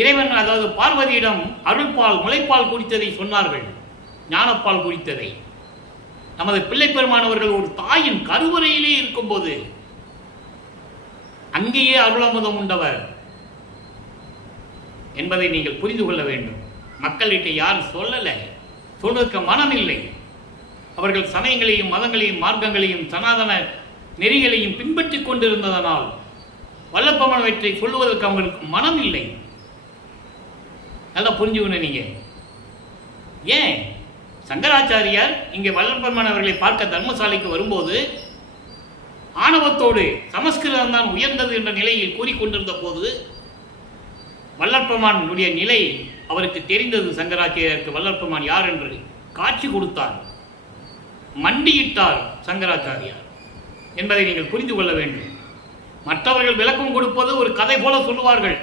இறைவன், அதாவது பார்வதியிடம் அருள்பால் முளைப்பால் குடித்ததை சொன்னார்கள், ஞானப்பால் குடித்ததை. நமது பிள்ளை பெருமானவர்கள் ஒரு தாயின் கருவறையிலே இருக்கும்போது அங்கேயே அருளமுதம் உண்டவர் என்பதை நீங்கள் புரிந்து கொள்ள வேண்டும். மக்கள்கிட்ட யாரும் சொல்லலை, சொல்றதுக்கு மனம் இல்லை. அவர்கள் சமயங்களையும் மதங்களையும் மார்க்கங்களையும் சனாதன நெறிகளையும் பின்பற்றி கொண்டிருந்ததனால் வல்லப்பெருமானவற்றை சொல்லுவதற்கு அவங்களுக்கு மனம் இல்லை. நல்லா புரிஞ்சுக்கணும் நீங்க. ஏன் சங்கராச்சாரியார் இங்கே வல்லற்பெருமான் அவர்களை பார்க்க தர்மசாலைக்கு வரும்போது ஆணவத்தோடு சமஸ்கிருதம் தான் உயர்ந்தது என்ற நிலையில் கூறிக்கொண்டிருந்த போது வல்லற்பெருமானுடைய நிலை அவருக்கு தெரிந்தது. சங்கராச்சாரியருக்கு வல்லற்பெருமான் யார் என்று காட்சி கொடுத்தார், மண்டியிட்டார் சங்கராச்சாரியார் என்பதை நீங்கள் புரிந்து கொள்ள வேண்டும். மற்றவர்கள் விளக்கம் கொடுப்பது ஒரு கதை போல சொல்லுவார்கள்.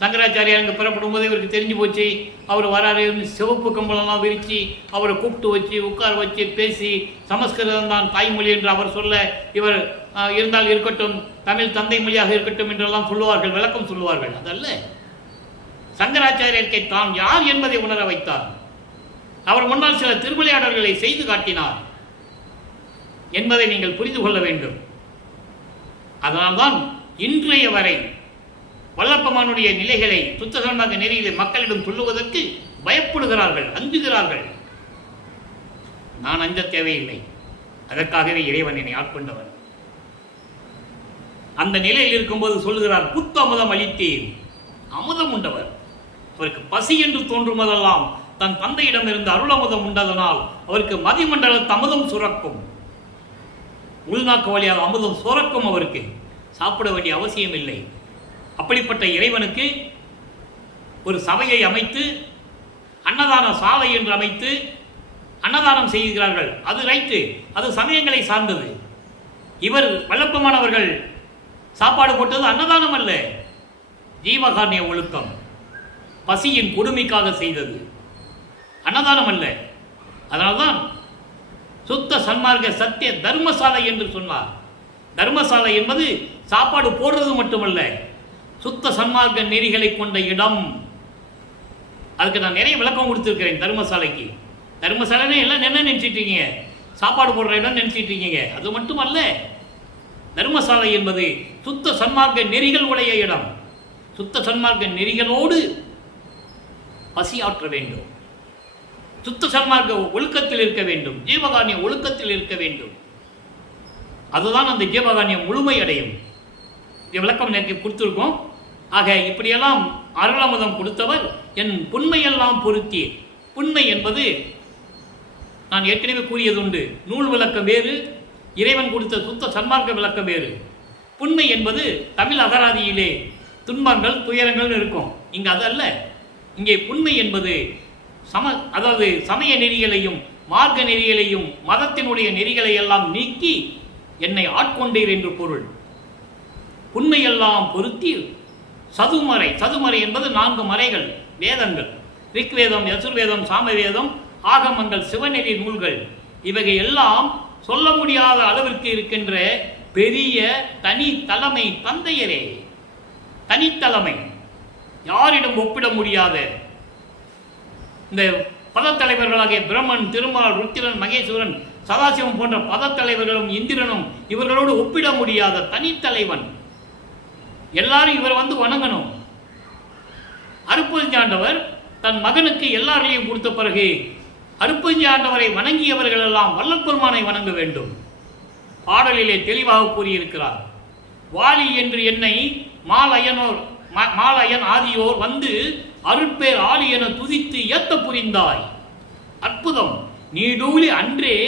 சங்கராச்சாரியார் அங்கே பெறப்படும் போது இவருக்கு தெரிஞ்சு போச்சு, அவர் வராரு, சிவப்பு கம்பளம்லாம் விரித்து அவரை கூப்பிட்டு வச்சு உட்கார வச்சு பேசி சமஸ்கிருதம் தான் தாய்மொழி என்று அவர் சொல்ல, இவர் இருந்தால் இருக்கட்டும், தமிழ் தந்தை மொழியாக இருக்கட்டும் என்றெல்லாம் சொல்லுவார்கள், விளக்கம் சொல்லுவார்கள். அதல்ல, சங்கராச்சாரியருக்கு தான் யார் என்பதை உணர வைத்தார். அவர் முன்னால் சில திருவிளையாடல்களை செய்து காட்டினார் என்பதை நீங்கள் புரிந்து கொள்ள வேண்டும். அதனால்தான் இன்றைய வரை வல்லப்பெருமானுடைய நிலைகளை சுத்த சன்மார்க்க நெறியிலே மக்களிடம் சொல்லுவதற்கு பயப்படுகிறார்கள், அஞ்சுகிறார்கள். நான் அஞ்ச தேவையில்லை, அதற்காகவே இறைவன் என்னை ஆட்கொண்டவர். அந்த நிலையில் இருக்கும்போது சொல்லுகிறார், புத்த அமுதம் அளித்தேன். அமுதம் உண்டவர், அவருக்கு பசி என்று தோன்றுவதெல்லாம் தன் தந்தையிடமிருந்து அருளமுதம் உண்டதனால் அவருக்கு மதிமண்டலத்து அமுதம் சுரக்கும். உள்நாக்கு வழியாக அமுதம் சுரக்கும், அவருக்கு சாப்பிட வேண்டிய அவசியம் இல்லை. அப்படிப்பட்ட இறைவனுக்கு ஒரு சபையை அமைத்து அன்னதான சாலை என்று அமைத்து அன்னதானம் செய்கிறார்கள். அது ரைட்டு, அது சமயங்களை சார்ந்தது. இவர் வல்லப்பெருமானவர்கள் சாப்பாடு போட்டது அன்னதானம் அல்ல, ஜீவகாருண்ய ஒழுக்கம், பசியின் கொடுமைக்காக செய்தது, அன்னதானம் அல்ல. அதனால்தான் சுத்த சன்மார்க்க சத்திய தர்மசாலை என்று சொன்னார். தர்மசாலை என்பது சாப்பாடு போடுறது மட்டுமல்ல, சுத்த சன்மார்க்க நெறிகளை கொண்ட இடம். அதுக்கு நான் நிறைய விளக்கம் கொடுத்துருக்கிறேன். தர்மசாலைக்கு, தர்மசாலைன்னு எல்லாம் என்ன நினைச்சிட்டு இருக்கீங்க, சாப்பாடு போடுற இடம் நினைச்சிட்டு இருக்கீங்க. அது மட்டுமல்ல, தர்மசாலை என்பது சுத்த சன்மார்க்க நெறிகள் உடைய இடம். சுத்த சன்மார்க்க நெறிகளோடு பசியாற்ற வேண்டும், சுத்த சன்மார்க்க ஒழுக்கத்தில் இருக்க வேண்டும், ஜீவகாருண்ய ஒழுக்கத்தில் இருக்க வேண்டும். அதுதான் அந்த ஜீவகாருண்யம் முழுமை அடையும். விளக்கம் எனக்கு கொடுத்துருக்கோம். ஆக இப்படியெல்லாம் அருளமுதம் கொடுத்தவர் என் புண்மையெல்லாம் பொருத்தி. புண்மை என்பது நான் ஏற்கனவே கூறியது உண்டு, நூல் விளக்கம் வேறு, இறைவன் கொடுத்த சுத்த சன்மார்க்க விளக்கம் வேறு. புண்மை என்பது தமிழ் அகராதியிலே துன்பங்கள் துயரங்கள் இருக்கும். இங்கே அதல்ல. இங்கே புண்மை என்பது அதாவது சமய நெறிகளையும் மார்க்க நெறிகளையும் மதத்தினுடைய நெறிகளை எல்லாம் நீக்கி என்னை ஆட்கொண்டீர் என்று பொருள். புண்மையெல்லாம் பொருத்தி சதுமறை. சதுமறை என்பது 4 மறைகள், வேதங்கள், ரிக்வேதம், யசுர்வேதம், சாமவேதம், ஆகமங்கள், சிவநெறி நூல்கள். இவைகள் எல்லாம் சொல்ல முடியாத அளவிற்கு இருக்கின்ற பெரிய தனி தலைமை தந்தையரே. தனித்தலைமை, யாரிடம் ஒப்பிட முடியாத இந்த பதத்தலைவர்களாகிய பிரம்மன், திருமால், ருத்திரன், மகேஸ்வரன், சதாசிவம் போன்ற பதத்தலைவர்களும் இந்திரனும் இவர்களோடு ஒப்பிட முடியாத தனித்தலைவன். எல்லாரும் இவர் வந்து வணங்கணும். அருட்பெருஞ்சாண்டவர் தன் மகனுக்கு எல்லாரையும் கொடுத்த பிறகு அருட்பெருஞ்சாண்டவரை வணங்கியவர்கள் எல்லாம் வல்லற்பெருமானை வணங்க வேண்டும். பாடலிலே தெளிவாக கூறியிருக்கிறார். வாலி என்று என்னை மாலயன் ஆதியோர் வந்து அருட்பேர் ஆளி என துதித்து ஏத்த புரிந்தாய். அற்புதம். நீடூழி அன்றே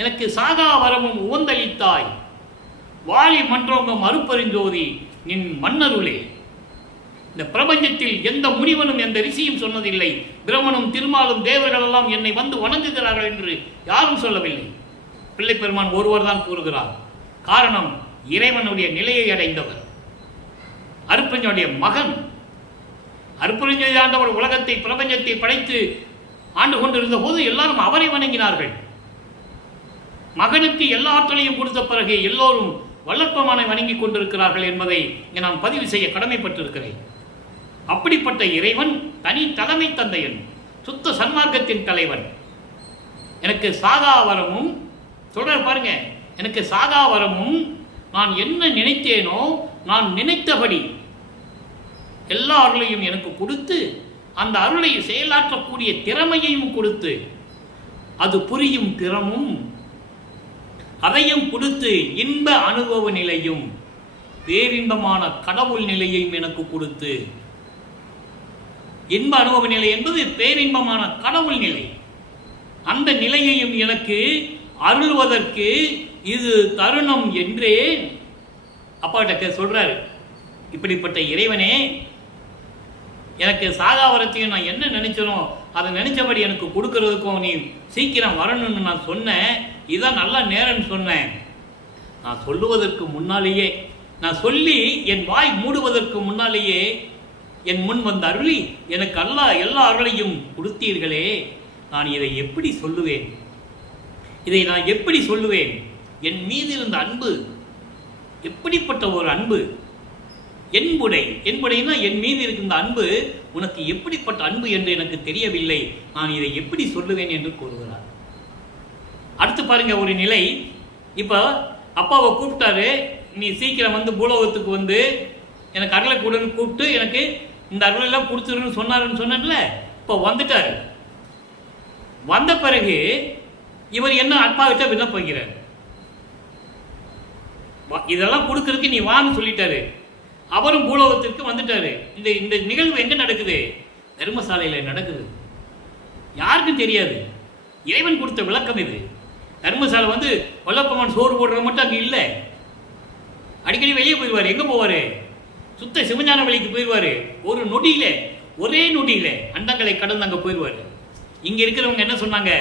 எனக்கு சாகா வரமும் உவந்தளித்தாய். வாலி மன்றோங்கம் அருட்பெருஞ்சோதி நின் மன்னருளே. இந்த பிரபஞ்சத்தில் எந்த முனிவனும் எந்த ரிஷியும் சொன்னதில்லை, பிரம்மனும் திருமாலும் தேவர்கள் எல்லாம் என்னை வந்து வணங்குகிறார்கள் என்று யாரும் சொல்லவில்லை. பிள்ளை பெருமான் ஒருவர் தான் கூறுகிறார். காரணம், இறைவனுடைய நிலையை அடைந்தவர், அருட்பெருஞ்சோதியுடைய மகன். அருட்பெருஞ்சோதி ஆண்டவர் உலகத்தை பிரபஞ்சத்தை படைத்து ஆண்டு கொண்டிருந்த போது எல்லாரும் அவரை வணங்கினார்கள். மகனுக்கு எல்லா ஆற்றலையும் கொடுத்த பிறகு எல்லோரும் வல்லற்பெருமானை வணங்கி கொண்டிருக்கிறார்கள் என்பதை நான் பதிவு செய்ய கடமைப்பட்டிருக்கிறேன். அப்படிப்பட்ட இறைவன் தனி தலைமை தந்தையன், சுத்த சன்மார்க்கத்தின் தலைவன். எனக்கு சாகாவரமும் தொடர் பாருங்க, எனக்கு சாகாவரமும் நான் என்ன நினைத்தேனோ நான் நினைத்தபடி எல்லா அருளையும் எனக்கு கொடுத்து, அந்த அருளை செயலாற்றக்கூடிய திறமையையும் கொடுத்து, அது புரியும் திறமும் அதையும் கொடுத்து, இன்ப அனுபவ நிலையும் பேரின்பமான கடவுள் நிலையையும் எனக்கு கொடுத்து. இன்ப அனுபவ நிலை என்பது பேரின்பமான கடவுள் நிலை. அந்த நிலையையும் எனக்கு அருள்வதற்கு இது தருணம் என்றே அப்பாட்ட சொல்றாரு. இப்படிப்பட்ட இறைவனே, எனக்கு சாகாவரத்தையும் நான் என்ன நினைச்சனோ அதை நினைச்சபடி எனக்கு கொடுக்கறதுக்கும் நீ சீக்கிரம் வரணும்னு நான் சொன்னேன். இதான் நல்ல நேரம்னு சொன்னேன். நான் சொல்லுவதற்கு முன்னாலேயே, நான் சொல்லி என் வாய் மூடுவதற்கு முன்னாலேயே என் முன் வந்த அருளி எனக்கு எல்லா அருளையும் கொடுத்தீர்களே. நான் இதை எப்படி சொல்லுவேன்? இதை நான் எப்படி சொல்லுவேன்? என் மீது இருந்த அன்பு எப்படிப்பட்ட ஒரு அன்பு! என்புடைனா என் மீது இருக்கின்ற அன்பு உனக்கு எப்படிப்பட்ட அன்பு என்று எனக்கு தெரியவில்லை. நான் இதை எப்படி சொல்லுவேன் என்று கூறுகிறார். அடுத்து பாருங்க ஒரு நிலை. இப்போ அப்பாவை கூப்பிட்டாரு, நீ சீக்கிரம் வந்து பூலோகத்துக்கு வந்து எனக்கு அருளை கூடன்னு கூப்பிட்டு எனக்கு இந்த அருளெல்லாம் கொடுத்துருன்னு சொன்னேன்ல. இப்போ வந்துட்டாரு. வந்த பிறகு இவர் என்ன அப்பா கிட்ட விண்ணப்பம் வைக்கிறார். இதெல்லாம் கொடுக்கறதுக்கு நீ வான்னு சொல்லிட்டாரு. அவரும் பூலோகத்திற்கு வந்துட்டாரு. இந்த நிகழ்வு எங்க நடக்குது? தர்மசாலையில் நடக்குது. யாருக்கும் தெரியாது. இறைவன் கொடுத்த விளக்கம் இது. தர்மசாலை வந்து வல்லப்பம்மன் சோறு போடுறது மட்டும் அங்கே இல்லை. அடிக்கடி வெளியே போயிடுவார். எங்கே போவார்? சுத்த சிவஞான வழிக்கு போயிடுவார். ஒரே நொடியில அண்டங்களை கடந்து அங்கே போயிடுவார். இங்கே இருக்கிறவங்க என்ன சொன்னாங்க?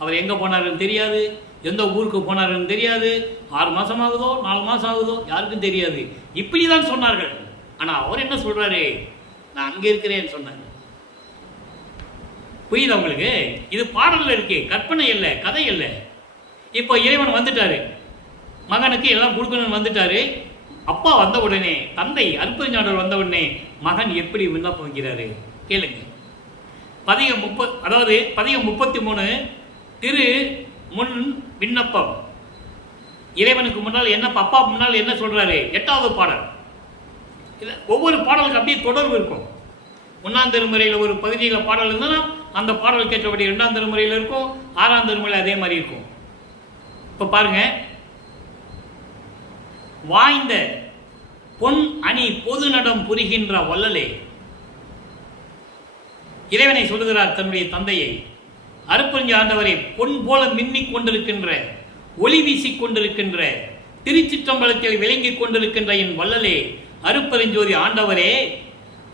அவர் எங்கே போனாருன்னு தெரியாது, எந்த ஊருக்கு போனாருன்னு தெரியாது, 6 மாதம் ஆகுதோ 4 மாதம் ஆகுதோ யாருக்கும் தெரியாது. இப்படி தான் சொன்னார்கள். ஆனால் அவர் என்ன சொல்கிறாரு? நான் அங்கே இருக்கிறேன்னு சொன்னாங்க. புரியுது உங்களுக்கு? இது பாடலில் இருக்கு, கற்பனை இல்லை, கதை இல்லை. இப்போ இறைவன் வந்துட்டாரு, மகனுக்கு எல்லாம் கொடுக்கணும்னு வந்துட்டாரு. அப்பா வந்த உடனே, தந்தை அருட்பெருஞ்சாண்டவர் வந்த உடனே மகன் எப்படி விண்ணப்பம் வைக்கிறாரு கேளுங்க. பதிகம் 33 திரு முன் விண்ணப்பம். இறைவனுக்கு முன்னால் என்ன, அப்பா முன்னால் என்ன சொல்றாரு? 8வது பாடல். ஒவ்வொரு பாடலுக்கு அப்படியே தொடர்பு இருக்கும். 1ஆம் திருமுறையில் ஒரு பகுதியில் பாடல் இருந்தால் அந்த பாடல் கேட்டபடி 2ஆம் திருமுறையில் இருக்கும், 6ஆம் திருமுறையில் அதே மாதிரி இருக்கும். இப்போ பாருங்க, வாய்ந்த பொன் அணி பொது நடம் புரிகின்ற வள்ளலே. இறைவனை சொல்லுகிறார் தன்னுடைய தந்தையை. அருட்பெருஞ்சாண்டவரை பொன் போல மின்னிக் கொண்டிருக்கின்ற, ஒளி வீசிக் கொண்டிருக்கின்ற, திருச்சிற்றம்பலத்தில் விளங்கிக் கொண்டிருக்கின்ற என் வள்ளலே, அருட்பெருஞ்சோதி ஆண்டவரே,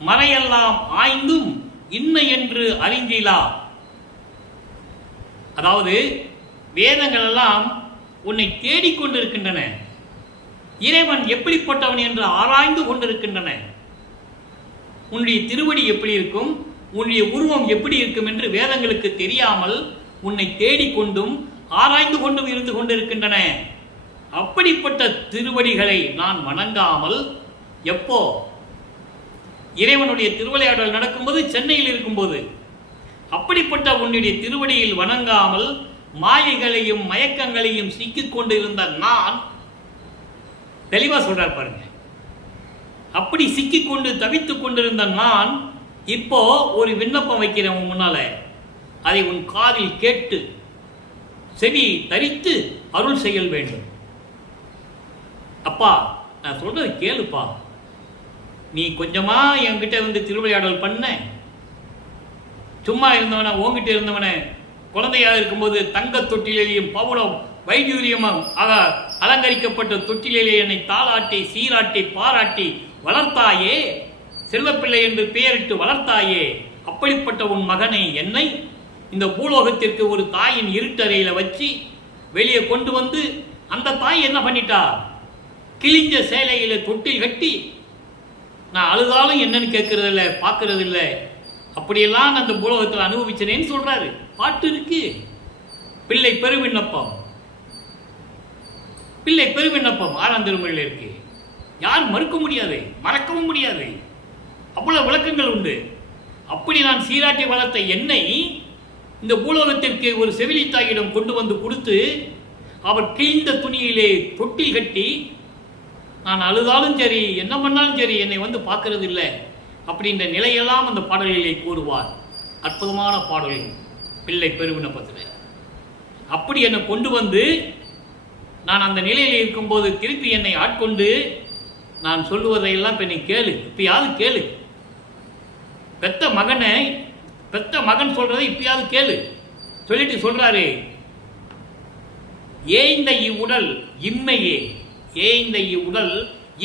மறையெல்லாம் ஆய்ந்தும் இன்ன என்று அறிந்திலா. அதாவது வேதங்கள் எல்லாம் உன்னை தேடிக்கொண்டிருக்கின்றன. இறைவன் எப்படிப்பட்டவன் என்று ஆராய்ந்து கொண்டிருக்கின்றன. உன்னுடைய திருவடி எப்படி இருக்கும், உன்னுடைய உருவம் எப்படி இருக்கும் என்று வேதங்களுக்கு தெரியாமல் உன்னை தேடிக்கொண்டும் ஆராய்ந்து கொண்டும் இருந்து கொண்டிருக்கின்றன. அப்படிப்பட்ட திருவடிகளை நான் வணங்காமல், எப்போ இறைவனுடைய திருவிளையாடல் நடக்கும்போது சென்னையில் இருக்கும்போது, அப்படிப்பட்ட உன்னுடைய திருவடியில் வணங்காமல் மாயைகளையும் மயக்கங்களையும் சிக்கிக் கொண்டிருந்த நான், தெளிவா சொல்றார் பாருங்க, அப்படி சிக்கிக்கொண்டு தவித்துக் கொண்டிருந்த நான் இப்போ ஒரு விண்ணப்பம் வைக்கிறேன் உன் முன்னால. அதை உன் காதில் கேட்டு செவி தரித்து அருள் செய்ய வேண்டும். அப்பா, நான் சொல்றது கேளுப்பா. நீ கொஞ்சமா என்கிட்ட வந்து திருவிளையாடல் பண்ண, சும்மா இருந்தவன, உங்ககிட்ட இருந்தவன, குழந்தையாக இருக்கும்போது தங்க தொட்டிலையும் பவுளம் வைடூரியமும் அலங்கரிக்கப்பட்ட தொட்டிலே என்னை தாளாட்டி சீராட்டி பாராட்டி வளர்த்தாயே, செல்வப்பிள்ளை என்று பெயரிட்டு வளர்த்தாயே. அப்படிப்பட்ட உன் மகனை, என்னை, இந்த பூலோகத்திற்கு ஒரு தாயின் இருட்டறையில வச்சு வெளியே கொண்டு வந்து, அந்த தாய் என்ன பண்ணிட்டா? கிழிஞ்ச சேலையில தொட்டில் கட்டி, நான் அழுதாலும் என்னன்னு கேட்கறது இல்லை, பார்க்கறது இல்லை. அப்படியெல்லாம் அந்த பூலோகத்தில் அனுபவிச்சேன்னு சொல்றாரு. பாட்டு இருக்கு. பிள்ளை பெருவிண்ணப்பம், பிள்ளை பெருவிண்ணப்பம் 6ஆம் திருமுறையில் இருக்கு. யாரும் மறுக்க முடியாது, மறக்கவும் முடியாது. அவ்வளவு விளக்கங்கள் உண்டு. அப்படி நான் சீராட்டி வளர்த்த என்னை இந்த பூலோகத்திற்கு ஒரு செவிலித்தாயிடம் கொண்டு வந்து கொடுத்து, அவர் கிழிந்த துணியிலே தொட்டில் கட்டி, நான் அழுதாலும் சரி என்ன பண்ணாலும் சரி என்னை வந்து பார்க்கறது இல்லை அப்படின்ற நிலையெல்லாம் அந்த பாடல்களை கூறுவார். அற்புதமான பாடல்கள் பிள்ளை பெருவிண்ணப்பத்தில். அப்படி என்னை கொண்டு வந்து நான் அந்த நிலையில் இருக்கும்போது திருப்பி என்னை ஆட்கொண்டு, நான் சொல்லுவதையெல்லாம் இப்போ நீ கேளு, இப்பயாவது கேளு. பெத்த மகன் சொல்றதை இப்பயாவது கேளு. சொல்லிட்டு சொல்றாரு, ஏய்ந்த இவ்வுடல் இன்மையே, ஏய்ந்த இவ்வுடல்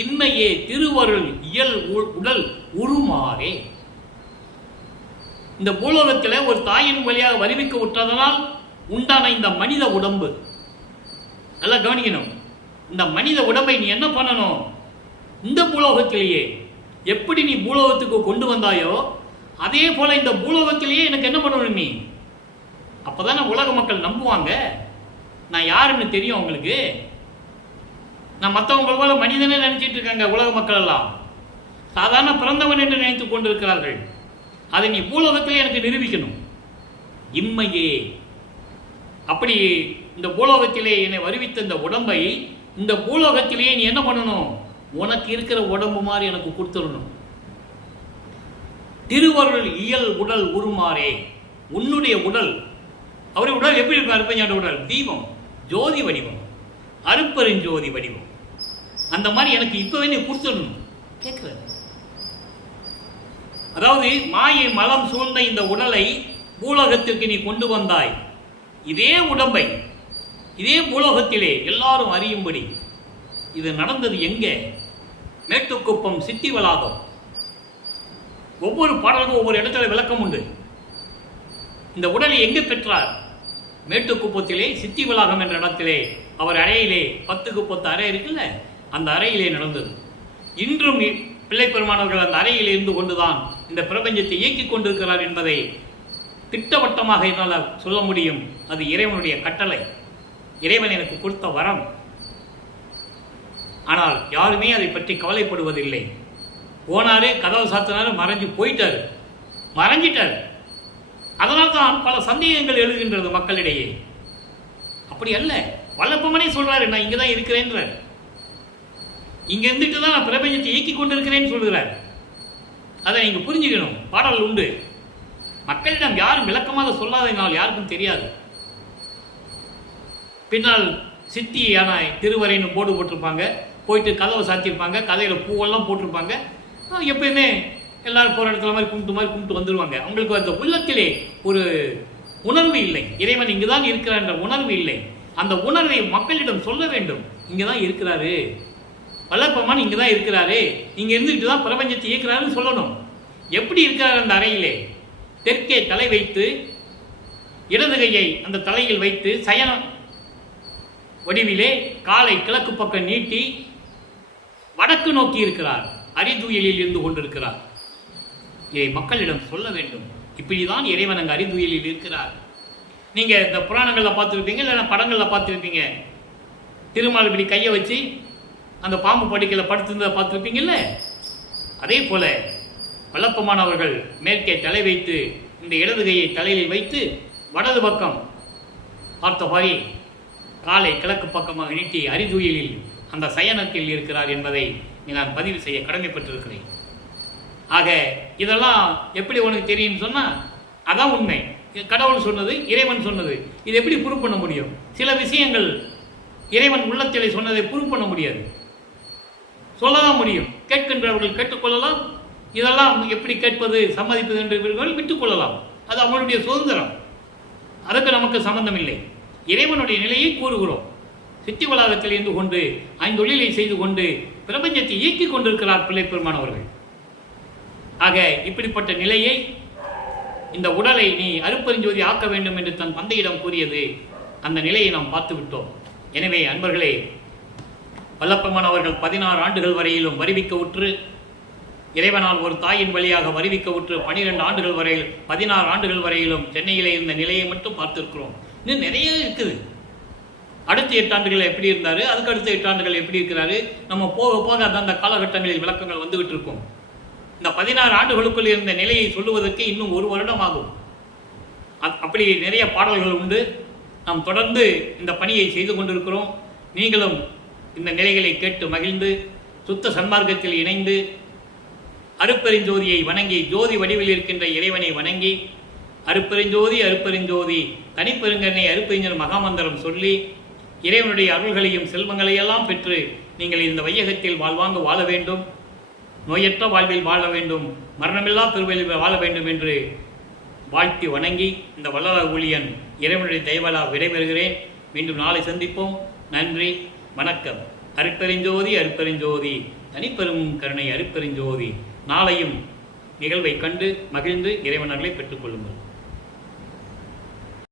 இன்மையே திருவருள் இயல் உடல் உருமாறே. இந்த பூலோகத்தில் ஒரு தாயின் வழியாக வருவிக்க விட்டதனால் உண்டான இந்த மனித உடம்பு, நல்லா கவனிக்கணும். இந்த மனித உடம்பை நீ என்ன பண்ணணும்? இந்த பூலோகத்திலேயே எப்படி நீ பூலோகத்துக்கு கொண்டு வந்தாயோ அதே போல இந்த பூலோகத்திலேயே எனக்கு என்ன பண்ணணும் நீ? அப்போதானே உலக மக்கள் நம்புவாங்க நான் யாருன்னு தெரியும் அவங்களுக்கு. நான் மற்றவங்க போல மனிதனே நினைச்சிட்டு இருக்காங்க உலக மக்கள் எல்லாம், சாதாரண பிறந்தவன் என்று நினைத்துக் கொண்டிருக்கிறார்கள். அதை நீ பூலோகத்திலே எனக்கு நிரூபிக்கணும். இம்மையே, அப்படி இந்த பூலோகத்திலே என்னை வருவித்த இந்த உடம்பை இந்த பூலோகத்திலேயே நீ என்ன பண்ணணும்? உனக்கு இருக்கிற உடம்பு மாதிரி எனக்கு கொடுத்துடணும். திருவருள் இயல் உடல் உருமாறே. உன்னுடைய உடல், அவருடைய உடல் எப்படி இருக்கும்? அருப்பஞ்சாண்ட உடல் தீபம், ஜோதி வடிவம், அருப்பெருஞ்சோதி வடிவம். அந்த மாதிரி எனக்கு இப்பவே நீ கொடுத்துடணும் கேட்கிற. அதாவது மாயை மலம் சூழ்ந்த இந்த உடலை பூலோகத்திற்கு நீ கொண்டு வந்தாய். இதே உடம்பை இதே பூலோகத்திலே எல்லாரும் அறியும்படி. இது நடந்தது எங்கே? மேட்டுக்குப்பம் சித்தி வளாகம். ஒவ்வொரு பாடலுக்கும் ஒவ்வொரு இடத்துல விளக்கம் உண்டு. இந்த உடலை எங்கே பெற்றார்? மேட்டுக்குப்பத்திலே சித்தி வளாகம் என்ற இடத்திலே அவர் அறையிலே 10க்கு 10 அறை இருக்குல்ல, அந்த அறையிலே நடந்தது. இன்றும் பிள்ளை பெருமானவர்கள் அந்த அறையில் இருந்து கொண்டுதான் இந்த பிரபஞ்சத்தை இயக்கிக் கொண்டிருக்கிறார் என்பதை திட்டவட்டமாக என்னால் சொல்ல முடியும். அது இறைவனுடைய கட்டளை, இறைவன் எனக்கு கொடுத்த வரம். ஆனால் யாருமே அதை பற்றி கவலைப்படுவதில்லை. போனாரே, கதவு சாத்தினாரு, மறைஞ்சு போயிட்டாரு, மறைஞ்சிட்டார். அதனால்தான் பல சந்தேகங்கள் எழுகின்றது மக்களிடையே. அப்படி அல்ல, வல்லப்பமனே சொல்றாரு, நான் இங்கே தான் இருக்கிறேன்றார். இங்க இருந்துட்டு தான் நான் பிரபஞ்சத்தை இயக்கி கொண்டிருக்கிறேன்னு சொல்கிறார். அதை நீங்க புரிஞ்சுக்கணும். பாடல் உண்டு. மக்களிடம் யாரும் விளக்கமாக சொல்லாதனால் யாருக்கும் தெரியாது. பின்னால் சித்தியான திருவரைன்னு போர்டு போட்டிருப்பாங்க, போயிட்டு கதவை சாத்தியிருப்பாங்க, கதையில் பூவெல்லாம் போட்டிருப்பாங்க. எப்பயுமே எல்லாரும் போகிற இடத்துல மாதிரி கும்பிட்டு வந்துடுவாங்க. அவங்களுக்கு அந்த உள்ளத்திலே ஒரு உணர்வு இல்லை, இறைவன் இங்கே தான் இருக்கிறார் என்ற உணர்வு இல்லை. அந்த உணர்வை மக்களிடம் சொல்ல வேண்டும். இங்கே தான் இருக்கிறாரு வல்லப்பமான், இங்கே தான் இருக்கிறாரு, இங்கே இருந்துக்கிட்டு தான் பிரபஞ்சத்தை இயக்கிறாருன்னு சொல்லணும். எப்படி இருக்கிறார் அந்த அறையிலே? தெற்கே தலை வைத்து இடது கையை அந்த தலையில் வைத்து சயன வடிவிலே காலை கிழக்கு பக்கம் நீட்டி வடக்கு நோக்கி இருக்கிறார். அரிதுயிலில் இருந்து கொண்டிருக்கிறார். இதை மக்களிடம் சொல்ல வேண்டும். இப்படிதான் இறைவன் அங்கே அரிதுயிலில் இருக்கிறார். நீங்க இந்த புராணங்களில் பார்த்துருப்பீங்க, இல்லைன்னா படங்களில் பார்த்துருப்பீங்க. திருமால் இப்படி கையை வச்சு அந்த பாம்பு படுக்கையில் படுத்திருந்ததை பார்த்துருப்பீங்கல்ல. அதே போல வல்லப்பமானவர்கள் மேற்கே தலை வைத்து இந்த இடது கையை தலையில் வைத்து வடது பக்கம் பார்த்தவாறே காலை கிழக்கு பக்கமாக நீட்டி அரிதுயிலில் அந்த சயனத்தில் இருக்கிறார் என்பதை நான் பதிவு செய்ய கடமைப்பட்டிருக்கிறேன். ஆக இதெல்லாம் எப்படி உனக்கு தெரியும்னு சொன்னால் அதான் உண்மை. கடவுள் சொன்னது, இறைவன் சொன்னது. இது எப்படி ப்ரூவ் பண்ண முடியும்? சில விஷயங்கள் இறைவன் உள்ளத்திலே சொன்னதை ப்ரூவ் பண்ண முடியாது, சொல்லதான் முடியும். கேட்கின்றவர்கள் கேட்டுக்கொள்ளலாம். இதெல்லாம் எப்படி கேட்பது, சம்மதிப்பது என்று விட்டுக்கொள்ளலாம். அது அவங்களுடைய சுதந்திரம். அதுக்கு நமக்கு சம்பந்தம் இல்லை. இறைவனுடைய நிலையை கூறுகிறோம். சித்தி வளாகத்தில் இருந்து கொண்டு ஐந்தொழிலை செய்து கொண்டு பிரபஞ்சத்தை இயக்கிக் கொண்டிருக்கிறார் பிள்ளை பெருமானவர்கள். ஆக இப்படிப்பட்ட நிலையை, இந்த உடலை நீ அருப்பெருஞ்சோதி ஆக்க வேண்டும் என்று தன் தந்தையிடம் கூறியது, அந்த நிலையை நாம் பார்த்து விட்டோம். எனவே அன்பர்களே, வல்லப்பமானவர்கள் 16 ஆண்டுகள் வரையிலும் வருவிக்க உற்று, இறைவனால் ஒரு தாயின் வழியாக வருவிக்க உற்று 12 ஆண்டுகள் வரையில் 16 ஆண்டுகள் வரையிலும் சென்னையிலே இருந்த நிலையை மட்டும் பார்த்துருக்கிறோம். இன்னும் நிறைய இருக்குது. அடுத்த 8 ஆண்டுகள் எப்படி இருந்தார், அதுக்கு அடுத்த 8 ஆண்டுகள் எப்படி இருக்கிறாரு, நம்ம போக போக அந்த காலகட்டங்களில் விளக்கங்கள் வந்துகிட்டு இருக்கும். இந்த 16 ஆண்டுகளுக்குள் இருந்த நிலையை சொல்லுவதற்கு இன்னும் 1 வருடம் ஆகும். அப்படி நிறைய பாடல்கள் உண்டு. நாம் தொடர்ந்து இந்த பணியை செய்து கொண்டிருக்கிறோம். நீங்களும் இந்த நிலைகளை கேட்டு மகிழ்ந்து சுத்த சன்மார்க்கத்தில் இணைந்து அருப்பெருஞ்சோதியை வணங்கி, ஜோதி வடிவில் இருக்கின்ற இறைவனை வணங்கி, அருப்பெருஞ்சோதி அருப்பெருஞ்சோதி தனிப்பெருங்கண்ணை அருப்பெருஞ்சர் மகாமந்திரம் சொல்லி இறைவனுடைய அருள்களையும் செல்வங்களையெல்லாம் பெற்று நீங்கள் இந்த வையகத்தில் வாழ்வாங்க வாழ வேண்டும், நோயற்ற வாழ்வில் வாழ வேண்டும், மரணமில்லா பெருவெளியில் வாழ வேண்டும் என்று வாழ்த்தி வணங்கி இந்த வள்ளலார் ஊழியன் இறைவனுடைய தயவால் விடைபெறுகிறேன். மீண்டும் நாளை சந்திப்போம். நன்றி, வணக்கம். அருட்பெருஞ்சோதி அருட்பெருஞ்சோதி, தனிப்பெரும் கருணை அருட்பெருஞ்சோதி. நாளையும் நிகழ்வை கண்டு மகிழ்ந்து இறைவனர்களை பெற்றுக்கொள்ளுங்கள்.